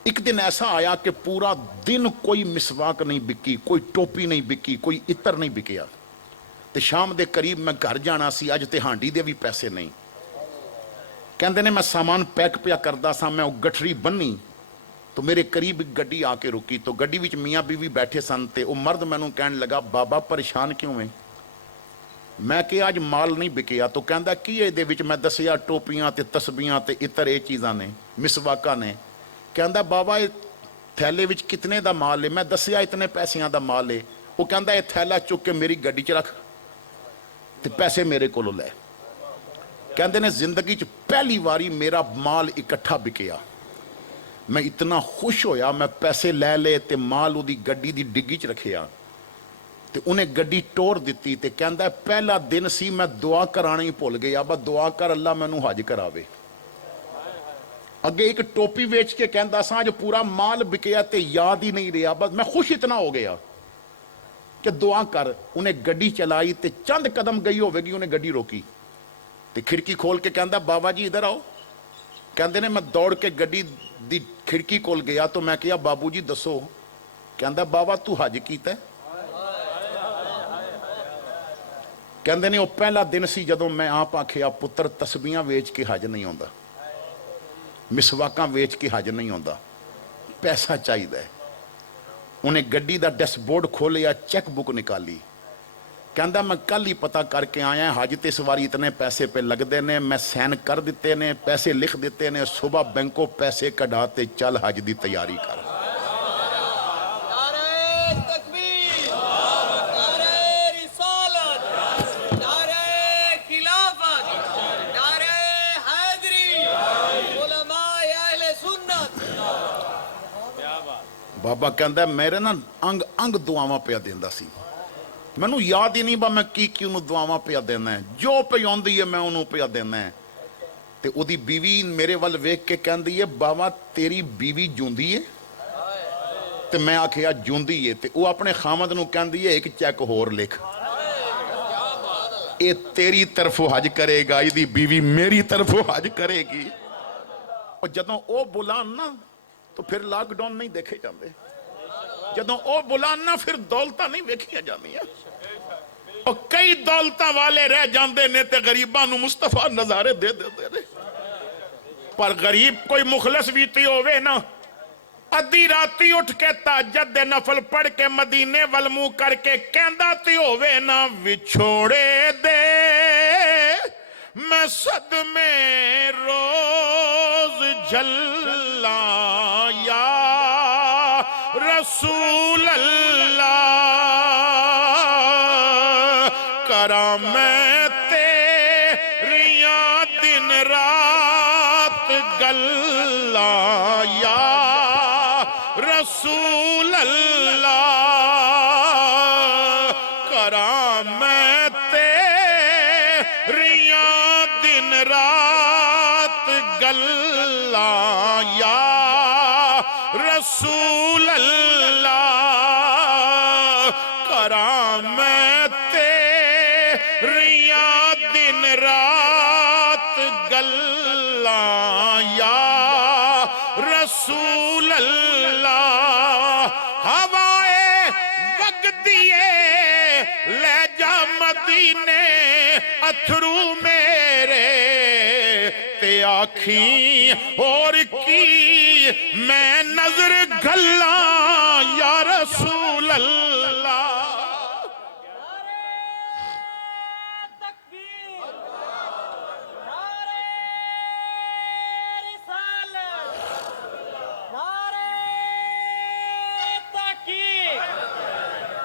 ایک دن ایسا آیا کہ پورا دن کوئی مسواک نہیں بکی, کوئی ٹوپی نہیں بکی, کوئی عطر نہیں بکیا. تے شام دے قریب میں گھر جانا سی, اج تے ہانڈی دے بھی پیسے نہیں. کہندے نے میں سامان پیک پیا کردا سا, میں وہ گٹھری بننی تو میرے قریب گڈی آ کے رکی. تو گڈی وچ میاں بیوی بیٹھے سن تے وہ مرد مینوں کہن لگا بابا پریشان کیوں ہے؟ میں کہ آج مال نہیں بکیا. تو کہندا کی ہے دے وچ؟ میں دسیا ٹوپیاں تے تسبیحاں تے عطر اے چیزاں نے, مسواکاں نے. کہندا بابا اے تھیلے وچ کتنے دا مال ہے؟ میں دسیا اتنے پیسیاں دا مال ہے. وہ کہندا اے تھیلا چک کے میری گڈی چ رکھ تے پیسے میرے کولوں لے. کہندے نے زندگی چ پہلی واری میرا مال اکٹھا بکیا. میں اتنا خوش ہویا, میں پیسے لے لے تے مال او دی گڈی دی ڈگی چ رکھیا تے انہیں گڈی ٹور دیتی. تے کہندا ہے پہلا دن سی میں دعا کرانا ہی بھول گیا, با دعا کر اللہ مینوں حج کراوے. اگے ایک ٹوپی ویچ کے کہندا سا جو پورا مال بکیا تے یاد ہی نہیں رہا, بس میں خوش اتنا ہو گیا. کہ دعا کر. انہیں گڈی چلائی تے چند قدم گئی ہوئے گی, انہیں گڈی روکی تے کھڑکی کھول کے کہندا بابا جی ادھر آؤ. کہندے نے میں دوڑ کے گڈی دی کھڑکی کول گیا تو میں کہا بابو جی دسو. کہندا بابا تو حج کیتا ہے؟ کہندے نے وہ پہلا دن سی جدوں میں آپ آکھیا پتر تسبیحاں ویچ کے حج نہیں ہوندا, مسواکاں ویچ کے حج نہیں ہوندا, پیسہ چاہیے. انہیں گڈی دا ڈیش بورڈ کھولیا, چیک بک نکالی. کہندا میں کل ہی پتہ کر کے آیا حج تے اس واری اتنے پیسے پہ لگ دے نے, میں سین کر دیتے نے, پیسے لکھ دیتے نے, صبح بینکوں پیسے کڈاتے چل حج دی تیاری کر. نعرہ تکبیر، نعرہ رسالت، نعرہ خلافت، نعرہ حیدری، علماء اہل سنت. بابا کہندا میرے نا انگ انگ دعاواں پیا دیندا سی, مینوں یاد ہی نہیں با میں کی انہوں دعاواں پیا دینا ہے, جو پہ آندی ہے میں انہوں پیا دینا ہے. تے او دی بیوی میرے ول ویکھ کے کہندی ہے بابا تیری بیوی جوندی ہے؟ تے میں آکھیا جوندی ہے. تے او اپنے خامد نو کہندی ہے ایک چیک ہور لکھ, اے تیری طرفوں حج کرے گا, ای دی بیوی میری طرفوں حج کرے گی. اور جدوں او بلان نا تو پھر لاک ڈاؤن نہیں دیکھے جاندے, جدوں او بلان نا پھر دولتاں نہیں ویکھیاں جاندیاں. اور کئی دولتاں والے رہ جاندے نے تے غریباں نو مصطفیٰ نظارے دے دے دے. پر غریب کوئی مخلص ویتی ہوئے نا, ادھی راتی اٹھ کے تہجد دے نفل پڑھ کے مدینے والمو کر کے کہندا تی ہوئے نا وچھوڑے دے میں صدمے روز جھلا یا رسول اللہ, کرام میں تیریاں دن رات گلا یا رسول اللہ, کرام میں تیریاں دن رات گلا یا رسول اللہ, کرام میں تیریاں دن رات گلا یا رسول اللہ. ہوائے وگدیے لے جا مدینے اتھرو میرے تے آکھیں اور کی میں نظر گھلاں یا رسول اللہ. تکبیر، نعرہ رسالت، نعرہ تحقیق،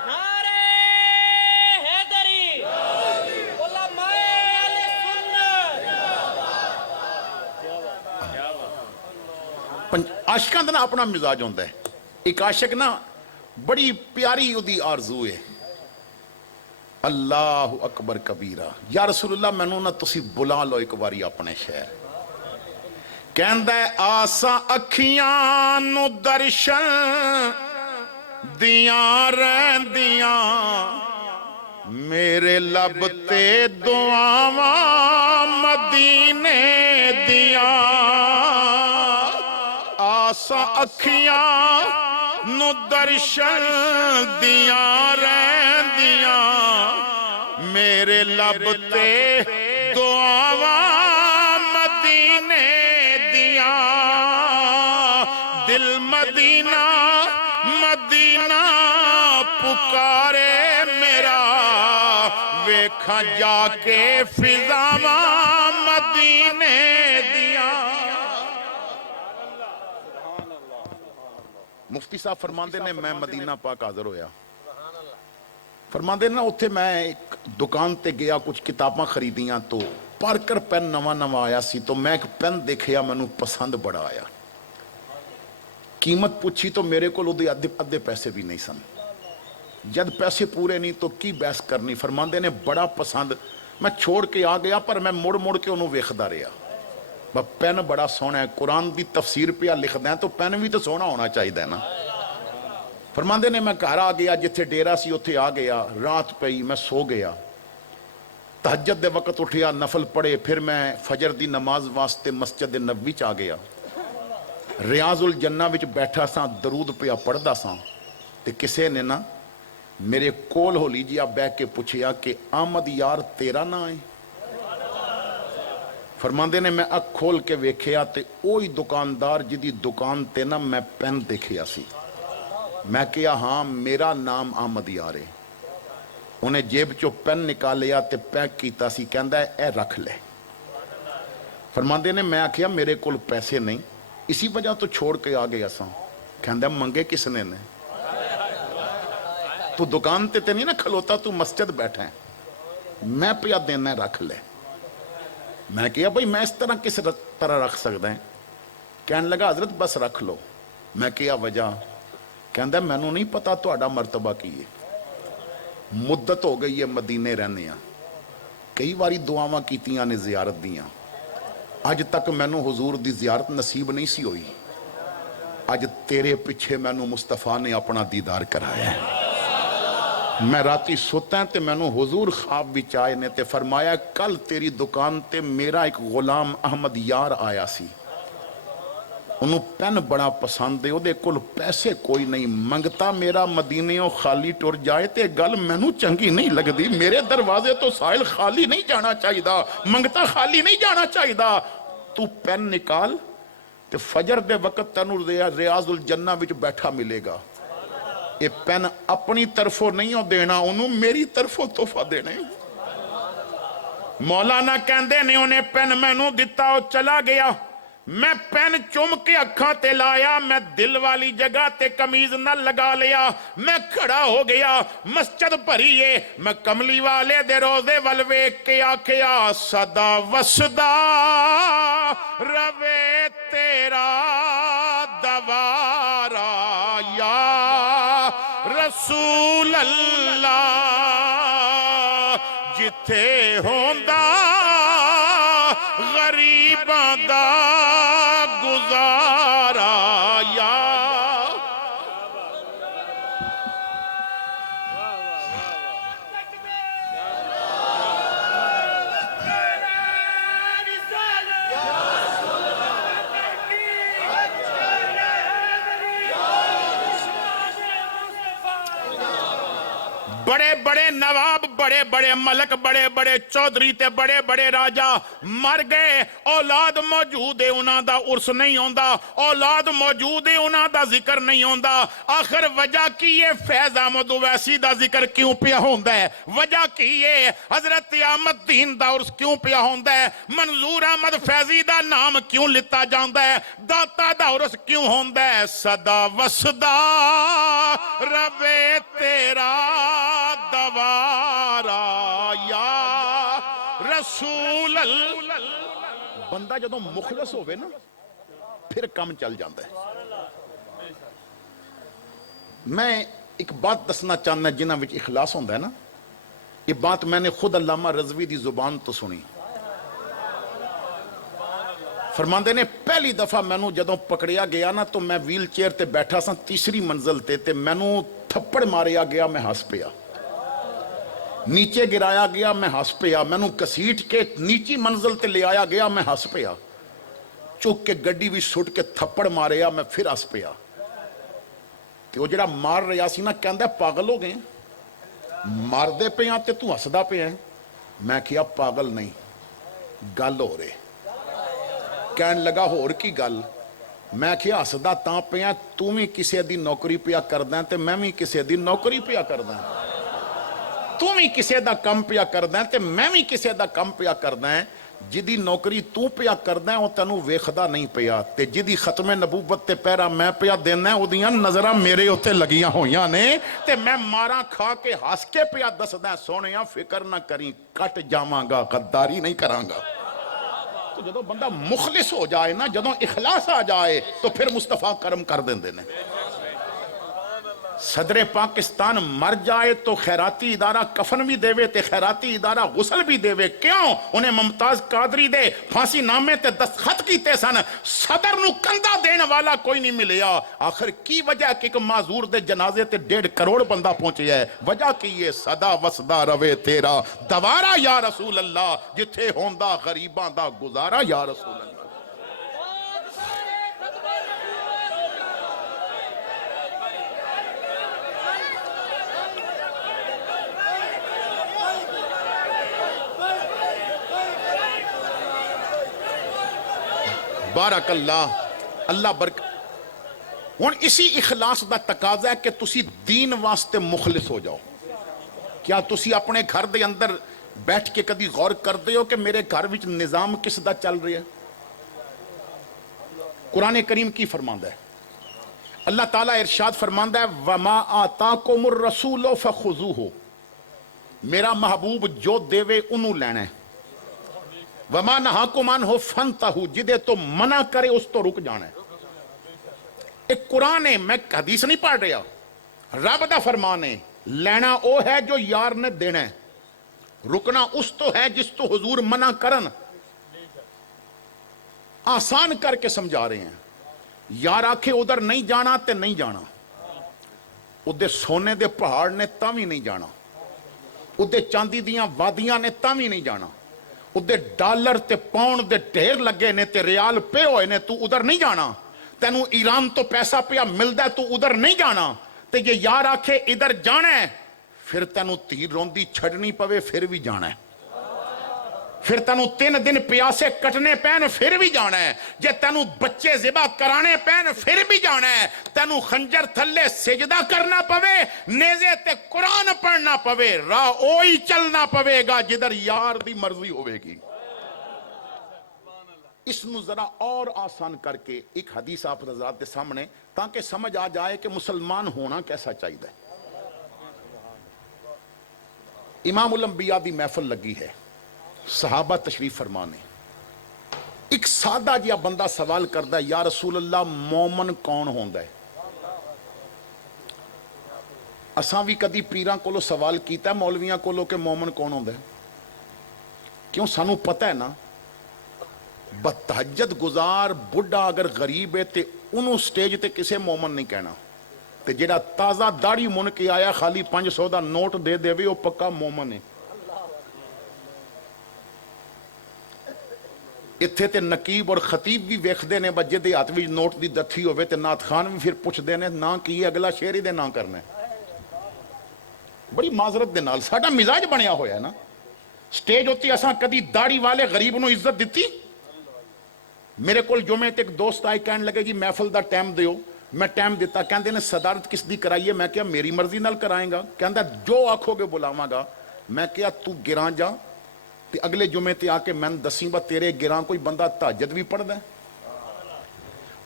نعرہ حیدری، علماء اہل سنت. عاشقاں دا نا اپنا مزاج ہوندہ ہے. ایک عاشق نا بڑی پیاری دی آرزو ہے, اللہ اکبر کبیرہ, یا رسول اللہ مینوں نا تسی بلا لو ایک باری اپنے شہر. کہندا ہے آساں اکھیاں نو درشن دیاں رہندیاں, میرے لب تے دعاواں مدینے دیاں. آساں اکھیاں نو درشن دیاں رہندیاں, میرے لب تے دعاواں مدینے دیاں. دل مدینہ مدینہ پکارے میرا, ویکھاں جا کے فضاواں مدینے دیاں. مفتی صاحب فرماندے نے میں مدینہ پاک حاضر ہویا, فرماندے نا اتھے میں ایک دکان تے گیا, کچھ کتاباں خریدیاں تو پارکر پین نواں نواں آیا سی, تو میں ایک پین دیکھیا مینوں پسند بڑا آیا. قیمت پوچھی تو میرے کو لو ادھے پیسے بھی نہیں سن. جد پیسے پورے نہیں تو کی بحث کرنی. فرماندے نے بڑا پسند, میں چھوڑ کے آ گیا پر میں مڑ مڑ کے انہوں ویکھدا رہیا. پین بڑا سونا ہے, قرآن دی تفسیر پہ لکھ دیں تو پین بھی تو سونا ہونا چاہیے نا. فرماندے نے میں گھر آ گیا جتھے ڈیرا سی اتھے آ گیا رات پئی میں سو گیا تہجد دے وقت اٹھیا نفل پڑھے پھر میں فجر دی نماز واسطے مسجد نبوی چ آ گیا ریاض الجنہ وچ بیٹھا سا درود پیا پڑھدا سا تے کسے نے نا میرے کول ہولی جیا بہ کے پوچھیا کہ احمد یار تیرا نا ہے فرماندے نے میں اکھ کھول کے ویکھیا تے اوہی دکاندار جدی دکان تے نا میں پین دیکھیا سی میں کہیا ہاں میرا نام احمد یار ہے انہیں جیب چو پین نکالیا تے پیک کیتا سی کہندا ہے اے رکھ لے فرماندے نے میں آکھیا میرے کول پیسے نہیں اسی وجہ تو چھوڑ کے آ گیا سا کہندا منگے کس نے تو دکان تے نہیں نا کھلوتا تو مسجد بیٹھا ہے میں پیا دینا ہے رکھ لے میں کہا بھائی میں اس طرح کس طرح رکھ سکتا ہے کہنے لگا حضرت بس رکھ لو میں کہا وجہ کہندا مینوں نہیں پتا تہاڈا مرتبہ کی ہے مدت ہو گئی ہے مدینے رہنے ہیں کئی باری دعاواں کیتیاں نے زیارت دیاں اج تک مینوں حضور دی زیارت نصیب نہیں سی ہوئی اج تیرے پیچھے مینوں مصطفیٰ نے اپنا دیدار کرایا ہے میں راتی سوتا ہے تے مینوں حضور خواب وچ آئے نے تے فرمایا کل تیری دکان تے میرا ایک غلام احمد یار آیا سی انہوں پین بڑا پسند ہے او دے کل پیسے کوئی نہیں منگتا میرا مدینیوں خالی ٹر جائے تے گل مینوں چنگی نہیں لگ دی میرے دروازے تو سائل خالی نہیں جانا چاہیے دا منگتا خالی نہیں جانا چاہیے دا تو پین نکال تے فجر دے وقت تینوں ریاض الجنہ وچ بیٹھا ملے گا یہ پین اپنی طرفوں نہیں ہو دینا انہوں میری طرفوں تحفہ دینے مولانا کہندے نے انہیں پین مینوں دتا ہو چلا گیا میں پین چوم کے اکھاں تے لایا میں دل والی جگہ تے کمیز نہ لگا لیا میں کھڑا ہو گیا مسجد بھریے میں کملی والے دے روزے والویک کے آکھیا صدا وسدا روے تیرا دوارا یا رسول اللہ جتھے ہوندا غریباں دا گزارا یا بڑے بڑے نواب بڑے بڑے ملک بڑے بڑے چودھری تے بڑے بڑے راجہ مر گئے اولاد موجود ہے انہاں دا عرس نہیں ہوندا اولاد موجود ہے انہاں دا ذکر نہیں ہوندا آخر وجہ کی یہ فیض احمد اویسی دا ذکر کیوں پیا ہوندا ہے وجہ کی یہ حضرت احمد دین دا عرس کیوں پیا ہوندا ہے منظور احمد فیضی دا نام کیوں لتا جاندا ہے داتا دا عرس کیوں ہوندا ہے صدا وسدا روے تیرا دوارا یا رسول اللہ بندہ جدوں مخلص ہوئے نا پھر کم چل جاندہ ہے میں ایک بات دسنا چاہنا جنہاں وچ اخلاص ہوندہ ہے نا یہ بات میں نے خود علامہ رضوی دی زبان تو سنی فرماندے نے پہلی دفعہ مینوں جدوں پکڑیا گیا نا تو میں ویل چیئر تے بیٹھا سا تیسری منزل تے مینوں تھپڑ ماریا گیا میں ہنس پیا نیچے گرایا گیا میں ہنس پیا مینوں کسیٹ کے نیچی منزل تے لے آیا گیا میں ہنس پیا چک کے گڈی بھی سٹ کے تھپڑ ماریا میں پھر ہنس پیا تے وہ جڑا مار رہا سی نا کہندا پاگل ہو گئے مار دے پہ ہیں تے تو ہسدا پہ ہیں میں کیا پاگل نہیں گل ہو رہے کہن لگا ہور کی گل میں کیا ہسدا تاں پہ ہیں تو بھی کسے دی نوکری پیا کردیں تے میں بھی کسے دی نوکری پیا کردیں تو بھی کسے دا کم پیا کردیں تے میں بھی کسے دا کم پیا کردیں جدی نوکری تو پیا کردیں وہ تنو ویخدا نہیں پیا تے جدی ختم نبوت تے پیرا میں پیا دینا او دیاں نظرہ میرے ہوتے لگیاں ہویاں نے تے میں مارا کھا کے ہس کے پیا دس دیں سونیاں فکر نہ کریں کٹ جاواں گا غداری نہیں کراں گا تو جدو بندہ مخلص ہو جائے نا جدو اخلاص آ جائے تو پھر مصطفیٰ کرم کر دیں دینے صدر پاکستان مر جائے تو خیراتی ادارہ کفن بھی دے تے خیراتی ادارہ غسل بھی دے، کیوں؟ انہیں ممتاز قادری دے پھانسی نامے تے دستخط کیتے سن، صدر نو کندہ دین والا کوئی نہیں ملیا۔ آخر کی وجہ کہ ایک معذور دے جنازے تے 1.5 کروڑ بندہ پہنچے ہے، وجہ کی یہ صدا وسدا روے تیرا دوارا یا رسول اللہ، جتھے ہوندہ غریباں دا گزارا یا رسول اللہ۔ بارک اللہ، اللہ برکت۔ ہن اسی اخلاص دا تقاضا ہے کہ تسی دین واسطے مخلص ہو جاؤ۔ کیا تسی اپنے گھر دے اندر بیٹھ کے کدی غور کردے ہو کہ میرے گھر وچ نظام کس دا چل رہا ہے؟ قرآن کریم کی فرماندا ہے، اللہ تعالیٰ ارشاد فرماندا ہے وَمَا آتَاكُمُ الرَّسُولُ فَخُذُوهُ، میرا محبوب جو دیوے انہوں لینا ہے، وَمَا نَهَاكُمْ عَنْهُ فَانْتَهُوا، جدے تو منع کرے اس تو رک جانا ہے۔ ایک قرآن ہے، میں حدیث نہیں پڑھ رہا، رب دا فرمان ہے، لینا او ہے جو یار نے دینا ہے، رکنا اس تو ہے جس تو حضور منع کرن۔ آسان کر کے سمجھا رہے ہیں، یار آکھے ادھر نہیں جانا تے نہیں جانا، ادھے سونے دے پہاڑ نے تاوی نہیں جانا، ادھے چاندی دیاں وادیاں نے تاوی نہیں جانا، ادھے ڈالر تے پاؤنڈ دے ڈھیر لگے نے تے ریال پے ہوئے نے، تو ادھر نہیں جانا۔ تینوں ایران تو پیسہ پیا ملدا ہے، تو ادھر نہیں جانا۔ تے یہ یار آکھے ادھر جانا ہے، پھر تینوں تیر روندی چھڑنی پوے پھر بھی جانا ہے، پھر تینوں 3 دن پیاسے کٹنے پین پھر بھی جانا ہے، جے تینوں بچے ذبح کرانے پین پھر بھی جانا ہے، تینوں خنجر تھلے سجدہ کرنا پوے، نیزے تے قرآن پڑھنا پوے، راہ اوہی چلنا پوے گا جدھر یار دی مرضی ہوئے گی۔ اس نو ذرا اور آسان کر کے ایک حدیث آپ حضرات کے سامنے تاکہ سمجھ آ جائے کہ مسلمان ہونا کیسا چاہیے۔ امام الانبیاء دی محفل لگی ہے، صحابہ تشریف فرمانے، ایک سادہ جیا بندہ سوال کردا ہے، یا رسول اللہ مومن کون ہوندا ہے؟ اساں بھی کدی پیراں کولو سوال کیتا ہے مولویاں کولو کہ مومن کون ہوندا ہے؟ کیوں؟ سانو پتہ ہے نا، بتہجد گزار بڑھا اگر غریب ہے تے انہوں سٹیج تے کسے مومن نہیں کہنا، تے جیڑا تازہ داڑھی من کے آیا خالی 500 دا نوٹ دے دے وے وہ پکا مومن ہے۔ اتھے تے نقیب اور خطیب بھی ویکھدے نے بجے دے ہاتھ وچ نوٹ دی دتھی ہوئے تے نعت خان بھی پھر پوچھدے نے نا کی اگلا شعر دے نا کرنا ہے۔ بڑی معذرت دے نال ساڈا مزاج بنیا ہویا ہے نا، سٹیج ہوتی اساں کدی داڑھی والے غریب نو عزت دیتی؟ میرے کول جمعے تے ایک دوست آئے کہنے لگے جی محفل دا ٹائم دیو، میں ٹائم دیتا، کہندے نے صدارت کس دی کرائیے؟ میں کہا میری مرضی نال کرائیں گا، کہندا جو آکھو گے بلاواں گا۔ میں کہا تو گراں جا تے اگلے جمعے تے آ کے میں دسیں با تیرے گراں کوئی بندہ تہجد بھی پڑھدا ہے؟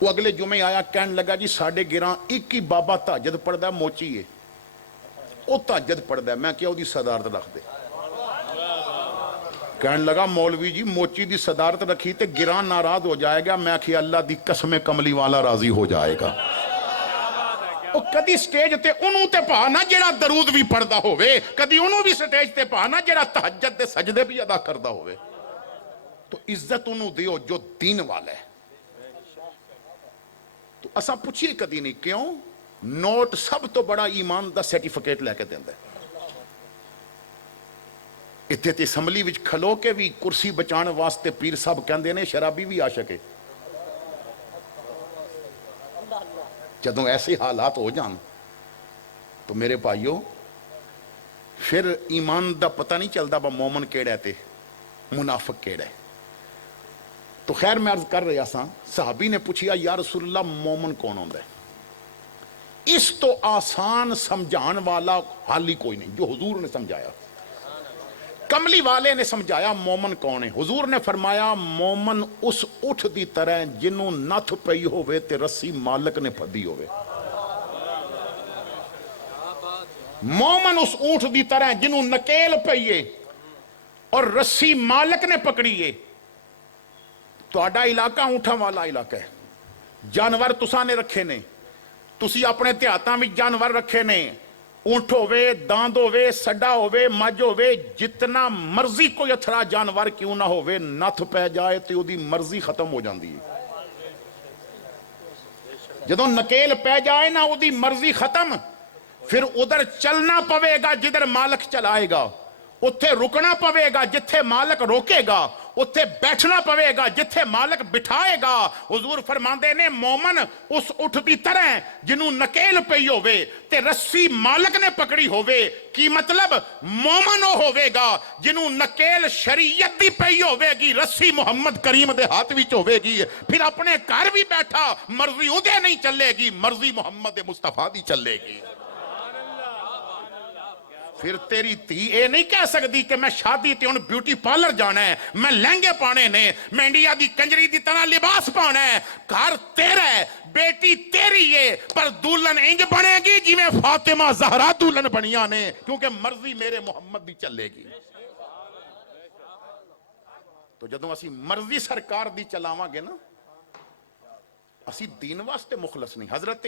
وہ اگلے جمعے آیا کہنے لگا جی ساڈے گراں ایک ہی بابا تہجد پڑھدا ہے، موچی ہے، وہ تہجد پڑھدا ہے۔ میں کہا وہ دی صدارت رکھ دے۔ کہنے لگا مولوی جی موچی دی صدارت رکھی تے گران ناراض ہو جائے گا۔ میں کہا اللہ دی قسم کملی والا راضی ہو جائے گا۔ او کدی سٹیج تے انہوں تے پانا جیڑا درود بھی پڑھدا ہوئے، کدی انہوں بھی سٹیج تے پانا جیڑا تہجد دے سجدے بھی ادا کردہ ہوئے۔ تو عزت انہوں دیو جو دین والا ہے۔ تو اساں پوچھئے کدی نہیں کیوں؟ نوٹ سب تو بڑا ایمان دا سرٹیفکیٹ لے کے دیندے۔ اتھے تے اسمبلی وچ کھلو کے بھی کرسی بچان واسطے پیر صاحب کہندے نے شرابی بھی عاشق ہے۔ جدوں ایسے حالات ہو جان تو میرے بھائیو پھر ایمان دا پتہ نہیں چلدا با مومن کیڑا ہے تے منافق کیڑا ہے۔ تو خیر میں عرض کر رہا سا، صحابی نے پوچھیا یا رسول اللہ مومن کون ہوندا ہے؟ اس تو آسان سمجھان والا حال ہی کوئی نہیں جو حضور نے سمجھایا۔ کملی والے نے سمجھایا مومن کون ہے۔ حضور نے فرمایا مومن اس اٹھ دی طرح جنوں نتھ پئی ہوئے تے رسی مالک نے پھدی ہوئے۔ مومن اس اونٹ دی طرح جنوں نکیل پئیے اور رسی مالک نے پکڑیے۔ تو آڈا علاقہ اونٹھا والا علاقہ ہے، جانور تساں نے رکھے نے، ਤੁਸੀਂ ਆਪਣੇ ਧਿਆਤਾਂ ਵਿੱਚ ਜਾਨਵਰ ਰੱਖੇ ਨੇ, ਊਂਠ ਹੋਵੇ, ਦਾੰਦ ਹੋਵੇ, ਸੱਡਾ ਹੋਵੇ, ਮੱਝ ਹੋਵੇ, ਜਿਤਨਾ ਮਰਜ਼ੀ ਕੋਈ ਅਥਰਾ ਜਾਨਵਰ ਕਿਉਂ ਨਾ ਹੋਵੇ, ਨੱਥ ਪੈ ਜਾਏ ਤੇ ਉਹਦੀ ਮਰਜ਼ੀ ਖਤਮ ਹੋ ਜਾਂਦੀ ਹੈ। ਜਦੋਂ ਨਕੇਲ ਪੈ ਜਾਏ ਨਾ ਉਹਦੀ ਮਰਜ਼ੀ ਖਤਮ, ਫਿਰ ਉਧਰ ਚਲਣਾ ਪਵੇਗਾ ਜਿਧਰ ਮਾਲਕ ਚਲਾਏਗਾ, ਉੱਥੇ ਰੁਕਣਾ ਪਵੇਗਾ ਜਿੱਥੇ ਮਾਲਕ ਰੋਕੇਗਾ, ਉੱਥੇ ਬੈਠਣਾ ਪਵੇਗਾ ਜਿੱਥੇ ਮਾਲਕ ਬਿਠਾਏਗਾ। ਹੁਜ਼ੂਰ ਫਰਮਾਉਂਦੇ ਨੇ ਮੋਮਨ ਉਸ ਊਠ ਦੀ ਤਰ੍ਹਾਂ ਜਿਹਨੂੰ ਨਕੇਲ ਪਈ ਹੋਵੇ ਤੇ ਰੱਸੀ ਮਾਲਕ ਨੇ ਪਕੜੀ ਹੋਵੇ। ਕੀ ਮਤਲਬ? ਮੋਮਨ ਉਹ ਹੋਵੇਗਾ ਜਿਹਨੂੰ ਨਕੇਲ ਸ਼ਰੀਅਤ ਦੀ ਪਈ ਹੋਵੇਗੀ, ਰੱਸੀ ਮੁਹੰਮਦ ਕਰੀਮ ਦੇ ਹੱਥ ਵਿੱਚ ਹੋਵੇਗੀ। ਫਿਰ ਆਪਣੇ ਘਰ ਵੀ ਬੈਠਾ ਮਰਜ਼ੀ ਉਹਦੇ ਨਹੀਂ ਚੱਲੇਗੀ, ਮਰਜ਼ੀ ਮੁਹੰਮਦ ਦੇ ਮੁਸਤਫਾ ਦੀ ਚੱਲੇਗੀ। ਫਿਰ ਤੇਰੀ ਧੀ ਇਹ ਨਹੀਂ ਕਹਿ ਸਕਦੀ ਕਿ ਮੈਂ ਸ਼ਾਦੀ ਤੇ ਹੁਣ ਬਿਊਟੀ ਪਾਰਲਰ ਜਾਣਾ ਹੈ, ਮੈਂ ਲਹਿੰਗੇ ਪਾਣੇ ਨੇ, ਮੈਂ ਇੰਡੀਆ ਦੀ ਕੰਜਰੀ ਦੀ ਤਰ੍ਹਾਂ ਲਿਬਾਸ ਪਾਣਾ ਹੈ। ਘਰ ਤੇਰਾ ਹੈ, ਬੇਟੀ ਤੇਰੀ ਹੈ, ਪਰ ਦੁਲਹਨ ਇੰਜ ਬਣੇਗੀ ਜਿਵੇਂ ਫਾਤਿਮਾ ਜ਼ਹਰਾ ਦੁਲਹਨ ਬਣੀਆਂ ਨੇ, ਕਿਉਂਕਿ ਮਰਜ਼ੀ ਮੇਰੇ ਮੁਹੰਮਦ ਦੀ ਚੱਲੇਗੀ। ਤੋ ਜਦੋਂ ਅਸੀਂ ਮਰਜ਼ੀ ਸਰਕਾਰ ਦੀ ਚਲਾਵਾਂਗੇ ਨਾ, ਅਸੀਂ ਦੀਨ ਵਾਸਤੇ ਮੁਖਲਸ ਨਹੀਂ। ਹਜ਼ਰਤ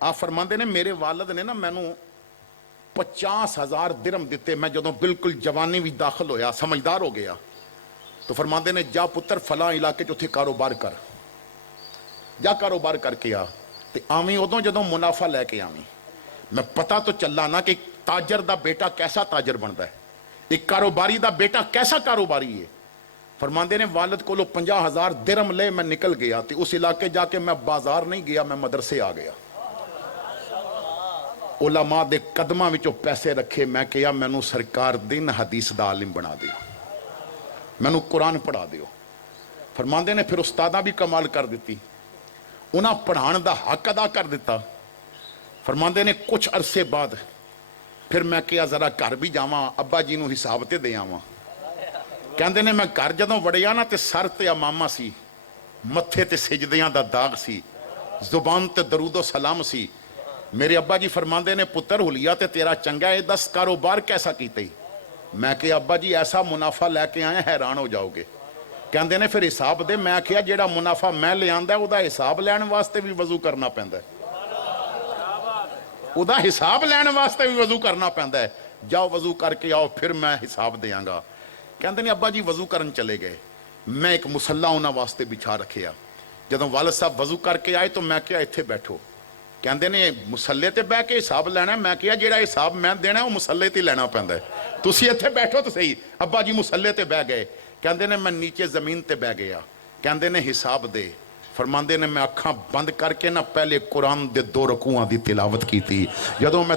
ਆ ਫਰਮਾਉਂਦੇ ਨੇ ਮੇਰੇ ਵਾਲਦ ਨੇ ਨਾ ਮੈਨੂੰ 50,000 ਦਿਰਮ ਦਿੱਤੇ। ਮੈਂ ਜਦੋਂ ਬਿਲਕੁਲ ਜਵਾਨੀ ਵਿੱਚ ਦਾਖਲ ਹੋਇਆ, ਸਮਝਦਾਰ ਹੋ ਗਿਆ, ਤਾਂ ਫਰਮਾਉਂਦੇ ਨੇ ਜਾ ਪੁੱਤਰ ਫਲਾਂ ਇਲਾਕੇ 'ਚ ਉੱਥੇ ਕਾਰੋਬਾਰ ਕਰ, ਜਾ ਕਾਰੋਬਾਰ ਕਰਕੇ ਆ ਤੇ ਆਵੀਂ ਉਦੋਂ ਜਦੋਂ ਮੁਨਾਫਾ ਲੈ ਕੇ ਆਵੀਂ। ਮੈਂ ਪਤਾ ਤਾਂ ਚੱਲਾ ਨਾ ਕਿ ਤਾਜਰ ਦਾ ਬੇਟਾ ਕੈਸਾ ਤਾਜਰ ਬਣਦਾ ਹੈ, ਇੱਕ ਕਾਰੋਬਾਰੀ ਦਾ ਬੇਟਾ ਕੈਸਾ ਕਾਰੋਬਾਰੀ ਹੈ। ਫਰਮਾਉਂਦੇ ਨੇ ਵਾਲਦ ਕੋਲੋਂ 50,000 ਦਿਰਮ ਲੈ ਮੈਂ ਨਿਕਲ ਗਿਆ ਤੇ ਉਸ ਇਲਾਕੇ ਜਾ ਕੇ ਮੈਂ ਬਾਜ਼ਾਰ ਨਹੀਂ ਗਿਆ, ਮੈਂ ਮਦਰਸੇ ਆ ਗਿਆ। ਉਲਮਾ ਦੇ ਕਦਮਾਂ ਵਿੱਚੋਂ ਪੈਸੇ ਰੱਖੇ, ਮੈਂ ਕਿਹਾ ਮੈਨੂੰ ਸਰਕਾਰ ਦਿਨ ਹਦੀਸ ਦਾ ਆਲਿਮ ਬਣਾ ਦਿਓ, ਮੈਨੂੰ ਕੁਰਾਨ ਪੜ੍ਹਾ ਦਿਓ। ਫਰਮਾਉਂਦੇ ਨੇ ਫਿਰ ਉਸਤਾਦਾਂ ਵੀ ਕਮਾਲ ਕਰ ਦਿੱਤੀ, ਉਹਨਾਂ ਪੜ੍ਹਾਉਣ ਦਾ ਹੱਕ ਅਦਾ ਕਰ ਦਿੱਤਾ। ਫਰਮਾਉਂਦੇ ਨੇ ਕੁਝ ਅਰਸੇ ਬਾਅਦ ਫਿਰ ਮੈਂ ਕਿਹਾ ਜ਼ਰਾ ਘਰ ਵੀ ਜਾਵਾਂ, ਅੱਬਾ ਜੀ ਨੂੰ ਹਿਸਾਬ ਤੇ ਦੇ ਆਵਾਂ। ਕਹਿੰਦੇ ਨੇ ਮੈਂ ਘਰ ਜਦੋਂ ਵੜਿਆ ਨਾ ਤੇ ਸਰ ਤੇ ਅਮਾਮਾ ਸੀ, ਮੱਥੇ ਤੇ ਸਿਜਦਿਆਂ ਦਾ ਦਾਗ ਸੀ, ਜ਼ੁਬਾਨ ਤੇ ਦਰੂਦੋ ਸਲਾਮ ਸੀ। ਮੇਰੇ ਅੱਬਾ ਜੀ ਫਰਮਾਉਂਦੇ ਨੇ ਪੁੱਤਰ ਹੁਲੀਆ ਤੇ ਤੇਰਾ ਚੰਗਾ ਹੈ, 10 ਕਾਰੋਬਾਰ ਕੈਸਾ ਕੀਤਾ ਹੀ? ਮੈਂ ਕਿਹਾ ਅੱਬਾ ਜੀ ਐਸਾ ਮੁਨਾਫਾ ਲੈ ਕੇ ਆਏ ਹੈਰਾਨ ਹੋ ਜਾਓਗੇ। ਕਹਿੰਦੇ ਨੇ ਫਿਰ ਹਿਸਾਬ ਦੇ। ਮੈਂ ਕਿਹਾ ਜਿਹੜਾ ਮੁਨਾਫਾ ਮੈਂ ਲਿਆਂਦਾ ਉਹਦਾ ਹਿਸਾਬ ਲੈਣ ਵਾਸਤੇ ਵੀ ਵਜ਼ੂ ਕਰਨਾ ਪੈਂਦਾ ਹੈ, ਉਹਦਾ ਹਿਸਾਬ ਲੈਣ ਵਾਸਤੇ ਵੀ ਵਜ਼ੂ ਕਰਨਾ ਪੈਂਦਾ ਹੈ। ਜਾਓ ਵਜ਼ੂ ਕਰਕੇ ਆਓ ਫਿਰ ਮੈਂ ਹਿਸਾਬ ਦੇਵਾਂਗਾ। ਕਹਿੰਦੇ ਨੇ ਅੱਬਾ ਜੀ ਵਜ਼ੂ ਕਰਨ ਚਲੇ ਗਏ। ਮੈਂ ਇੱਕ ਮੁਸੱਲਾ ਉਹਨਾਂ ਵਾਸਤੇ ਵਿਛਾ ਰੱਖਿਆ। ਜਦੋਂ ਵਾਲਦ ਸਾਹਿਬ ਵਜ਼ੂ ਕਰਕੇ ਆਏ ਤਾਂ ਮੈਂ ਕਿਹਾ ਇੱਥੇ ਬੈਠੋ। ਕਹਿੰਦੇ ਨੇ ਮੁਸੱਲੇ ਤੇ ਬਹਿ ਕੇ ਹਿਸਾਬ ਲੈਣਾ? ਮੈਂ ਕਿਹਾ ਜਿਹੜਾ ਹਿਸਾਬ ਮੈਂ ਦੇਣਾ ਉਹ ਮੁਸੱਲੇ ਤੇ ਲੈਣਾ ਪੈਂਦਾ, ਤੁਸੀਂ ਇੱਥੇ ਬੈਠੋ ਤਾਂ ਸਹੀ। ਅੱਬਾ ਜੀ ਮੁਸੱਲੇ ਤੇ ਬਹਿ ਗਏ। ਕਹਿੰਦੇ ਨੇ ਮੈਂ ਨੀਚੇ ਜ਼ਮੀਨ ਤੇ ਬਹਿ ਗਿਆ। ਕਹਿੰਦੇ ਨੇ ਹਿਸਾਬ ਦੇ। ਫਰਮਾਉਂਦੇ ਨੇ ਮੈਂ ਅੱਖਾਂ ਬੰਦ ਕਰਕੇ ਨਾ ਪਹਿਲੇ ਕੁਰਾਨ ਦੇ 2 ਰਕੂਆਂ ਦੀ ਤਿਲਾਵਤ ਕੀਤੀ। ਜਦੋਂ ਮੈਂ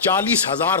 40,000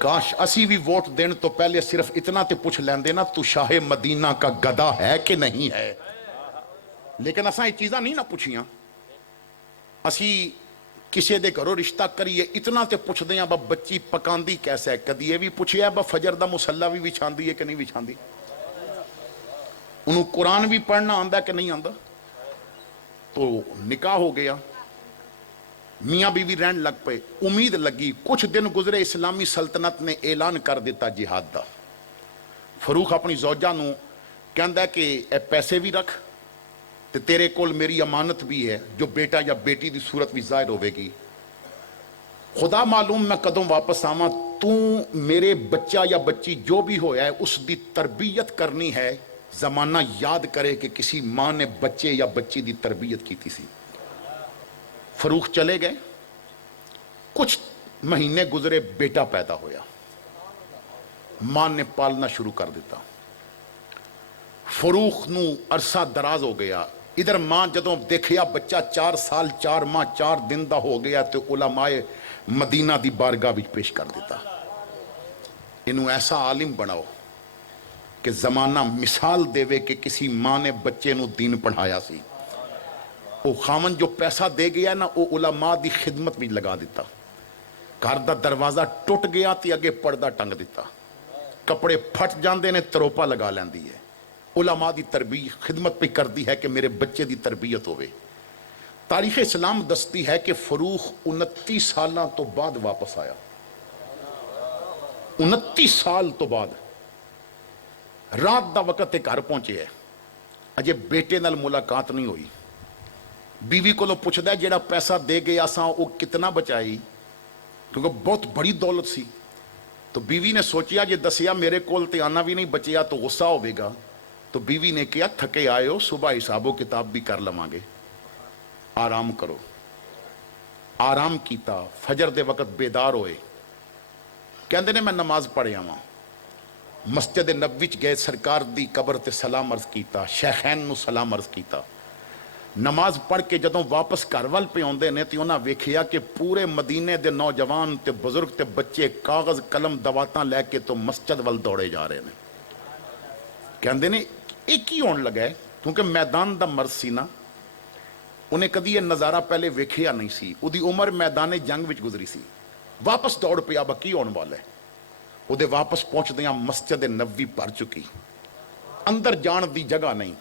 کاش اسی بھی ووٹ دین تو پہلے صرف اتنا تے پوچھ لیندے نا تو شاہ مدینہ کا گدا ہے کہ نہیں ہے، لیکن اساں یہ چیزاں نہیں نہ پوچھیاں. اسی کسی دے گھروں رشتہ کریے اتنا تے پوچھ دیاں با بچی پکاندی کیسا ہے، کدی یہ بھی پوچھیا با فجر دا مصلی بھی وچھاندی ہے کہ نہیں وچھاندی، انہوں قرآن بھی پڑھنا آندا کہ نہیں آندا. تو نکاح ہو گیا، میاں بیوی رہن لگ پے، امید لگی. کچھ دن گزرے، اسلامی سلطنت نے اعلان کر دیتا جہاد دا. فاروق اپنی زوجہ نو کہندا ہے کہ اے پیسے بھی رکھ تے تیرے کول میری امانت بھی ہے جو بیٹا یا بیٹی دی صورت بھی ظاہر ہوے گی. خدا معلوم میں کدوں واپس آواں، تو میرے بچہ یا بچی جو بھی ہویا ہے اس دی تربیت کرنی ہے. زمانہ یاد کرے کہ کسی ماں نے بچے یا بچی دی تربیت کی تھی. فاروق چلے گئے، کچھ مہینے گزرے، بیٹا پیدا ہویا، ماں نے پالنا شروع کر دیتا. فاروق نو عرصہ دراز ہو گیا. ادھر ماں جدوں دیکھیا بچہ 4 سال 4 ماہ 4 دن دا ہو گیا تو علماء مدینہ دی بارگاہ وچ پیش کر دیتا. انہوں ایسا عالم بناؤ کہ زمانہ مثال دے کہ کسی ماں نے بچے نو دین پڑھایا سی. وہ خامن جو پیسہ دے گیا نا وہ علماء دی خدمت بھی لگا دیتا. گھر دا دروازہ ٹوٹ گیا تے اگے پردہ ٹنگ دیتا، کپڑے پھٹ جاندے نے تروپا لگا لیندی ہے. علماء دی تربیت خدمت پہ کردی ہے کہ میرے بچے دی تربیت ہوئے. تاریخ اسلام دستی ہے کہ فاروق 29 سالاں تو بعد واپس آیا. 29 سال تو بعد رات دا وقت گھر پہنچے ہے، اجے بیٹے نال ملاقات نہیں ہوئی. بیوی کو لو پوچھدا ہے جیڑا پیسہ دے گیا ساں وہ کتنا بچائی، کیونکہ بہت بڑی دولت سی. تو بیوی نے سوچیا جے دسیا میرے کول تے آنا بھی نہیں بچیا تو غصہ ہوے گا. تو بیوی نے کیا تھکے آئے ہو، صبح حساب و کتاب بھی کر لواں گے، آرام کرو. آرام کیتا، فجر دے وقت بیدار ہوئے. کہندے نے میں نماز پڑھے آواں. مسجد نبوی وچ گئے، سرکار دی قبر تے سلام عرض کیتا، شیخین نو سلام عرض کیتا. نماز پڑھ کے جدوں واپس گھر وال پہ آندے نے تے انہاں ویکھیا کہ پورے مدینے دے نوجوان تے بزرگ تے بچے کاغذ قلم دواتاں لے کے تو مسجد وال دوڑے جا رہے ہیں. کہندے نے ایک ہی ہون لگا ہے، کیونکہ میدان دا مرد سی نا، انہیں کدی یہ نظارہ پہلے ویکھیا نہیں سی. او دی عمر میدان جنگ وچ گزری سی. واپس دوڑ پیا با کی ہون والا ہے. او دے واپس پہنچ دیاں مسجد نبوی بھر چکی، اندر جان دی جگہ نہیں.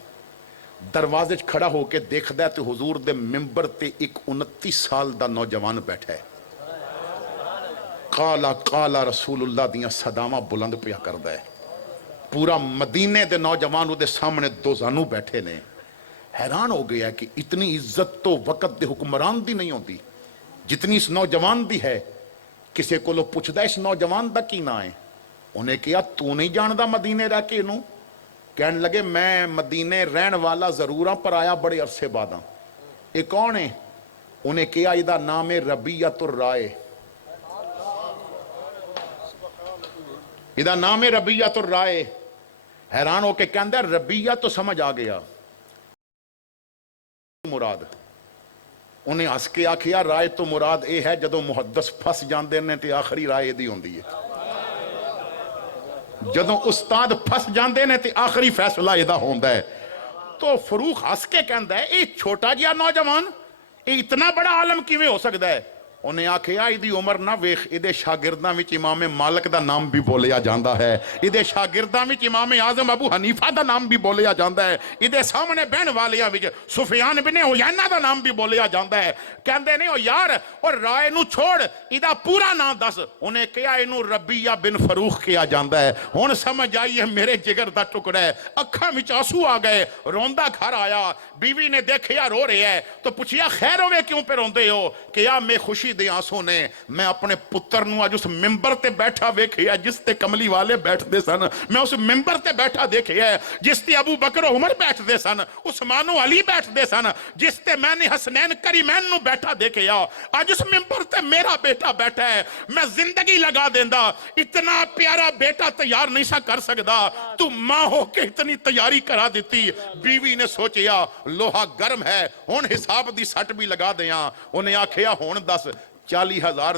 دروازے کھڑا ہو کے دیکھدا ہے تے حضور دے ممبر تے ایک 29 سال دا نوجوان بیٹھا ہے. قالا قالا رسول اللہ دیاں صداواں بلند پیا کردا ہے. پورا مدینے دے نوجوان دے سامنے دو زانو بیٹھے نے. حیران ہو گیا کہ اتنی عزت تو وقت دے حکمران دی نہیں ہوتی جتنی اس نوجوان دی ہے. کسے کو لو پوچھدا اس نوجوان دا کی نا ہے. انہیں کہا تو نہیں جاندا مدینے رہ کے انہوں؟ کہنے لگے میں مدینے رہن والا ضرور ہاں پر آیا بڑے عرصے بعد ہاں. یہ کون ہے؟ انہیں کہا یہ دا نام ہے ربیعۃ الرائے. یہ دا نام ہے ربیعۃ الرائے. حیران ہو کے کہندہ ربیعہ تو سمجھ آ گیا مراد. انہیں ہس کے آکھیا رائے تو مراد اے ہے جدو محدث پھس جاندے نے تے آخری رائے دی ہوندی ہے. جدو استاد پھس جاندے نے تے آخری فیصلہ ادا ہوندا ہے. تو فاروق ہس کے کہندا ہے اے چھوٹا جیا نوجوان اے اتنا بڑا عالم کیویں ہو سکدا ہے؟ انہیں آکھیا ایدی عمر نہ ویکھ، ایدے شاگرداں وچ امام مالک دا نام بھی بولیا جاندا ہے، ایدے شاگرداں وچ امام اعظم ابو حنیفہ دا نام بھی بولیا جاندا ہے، ایدے سامنے بہن والیاں وچ سفیان بن عیینہ دا نام بھی بولیا جاندا ہے. کہندے نے او یار اور رائے نو چھوڑ ایدا پورا نام دس. انہیں کہا اینو ربیعہ بن فاروق کیا جاندا ہے. ہن سمجھ آئی ہے میرے جگر دا ٹکڑا ہے. اکھاں وچ آنسو آ گئے، روندا گھر آیا. بیوی نے دیکھیا رو رہے ہے تو پوچھیا خیر ہوئے کیوں پہ روندے ہو؟ کیا میں خوشی دے آنسوں نے میں اپنے پتر نو آج اس ممبر تے بیٹھا ویکھیا جس تے کملی والے بیٹھ دے سن. میں اس ممبر تے بیٹھا دیکھیا جس تے ابو بکر و عمر بیٹھ دے سن، عثمان و علی بیٹھ دے سن، جس تے میں نے حسنین کریمین نو بیٹھا دیکھیا. آج اس ممبر تے میرا بیٹا بیٹھا ہے. میں زندگی لگا دیندا، اتنا پیارا بیٹا تیار نہیں سا کر سکدا، تو ماں ہو کے اتنی تیاری کرا دیتی. بیوی نے سوچیا لوہا گرم ہے، ہون حساب دی سٹ بھی لگا دیاں. انہیں آکھیا ہون دس 40,000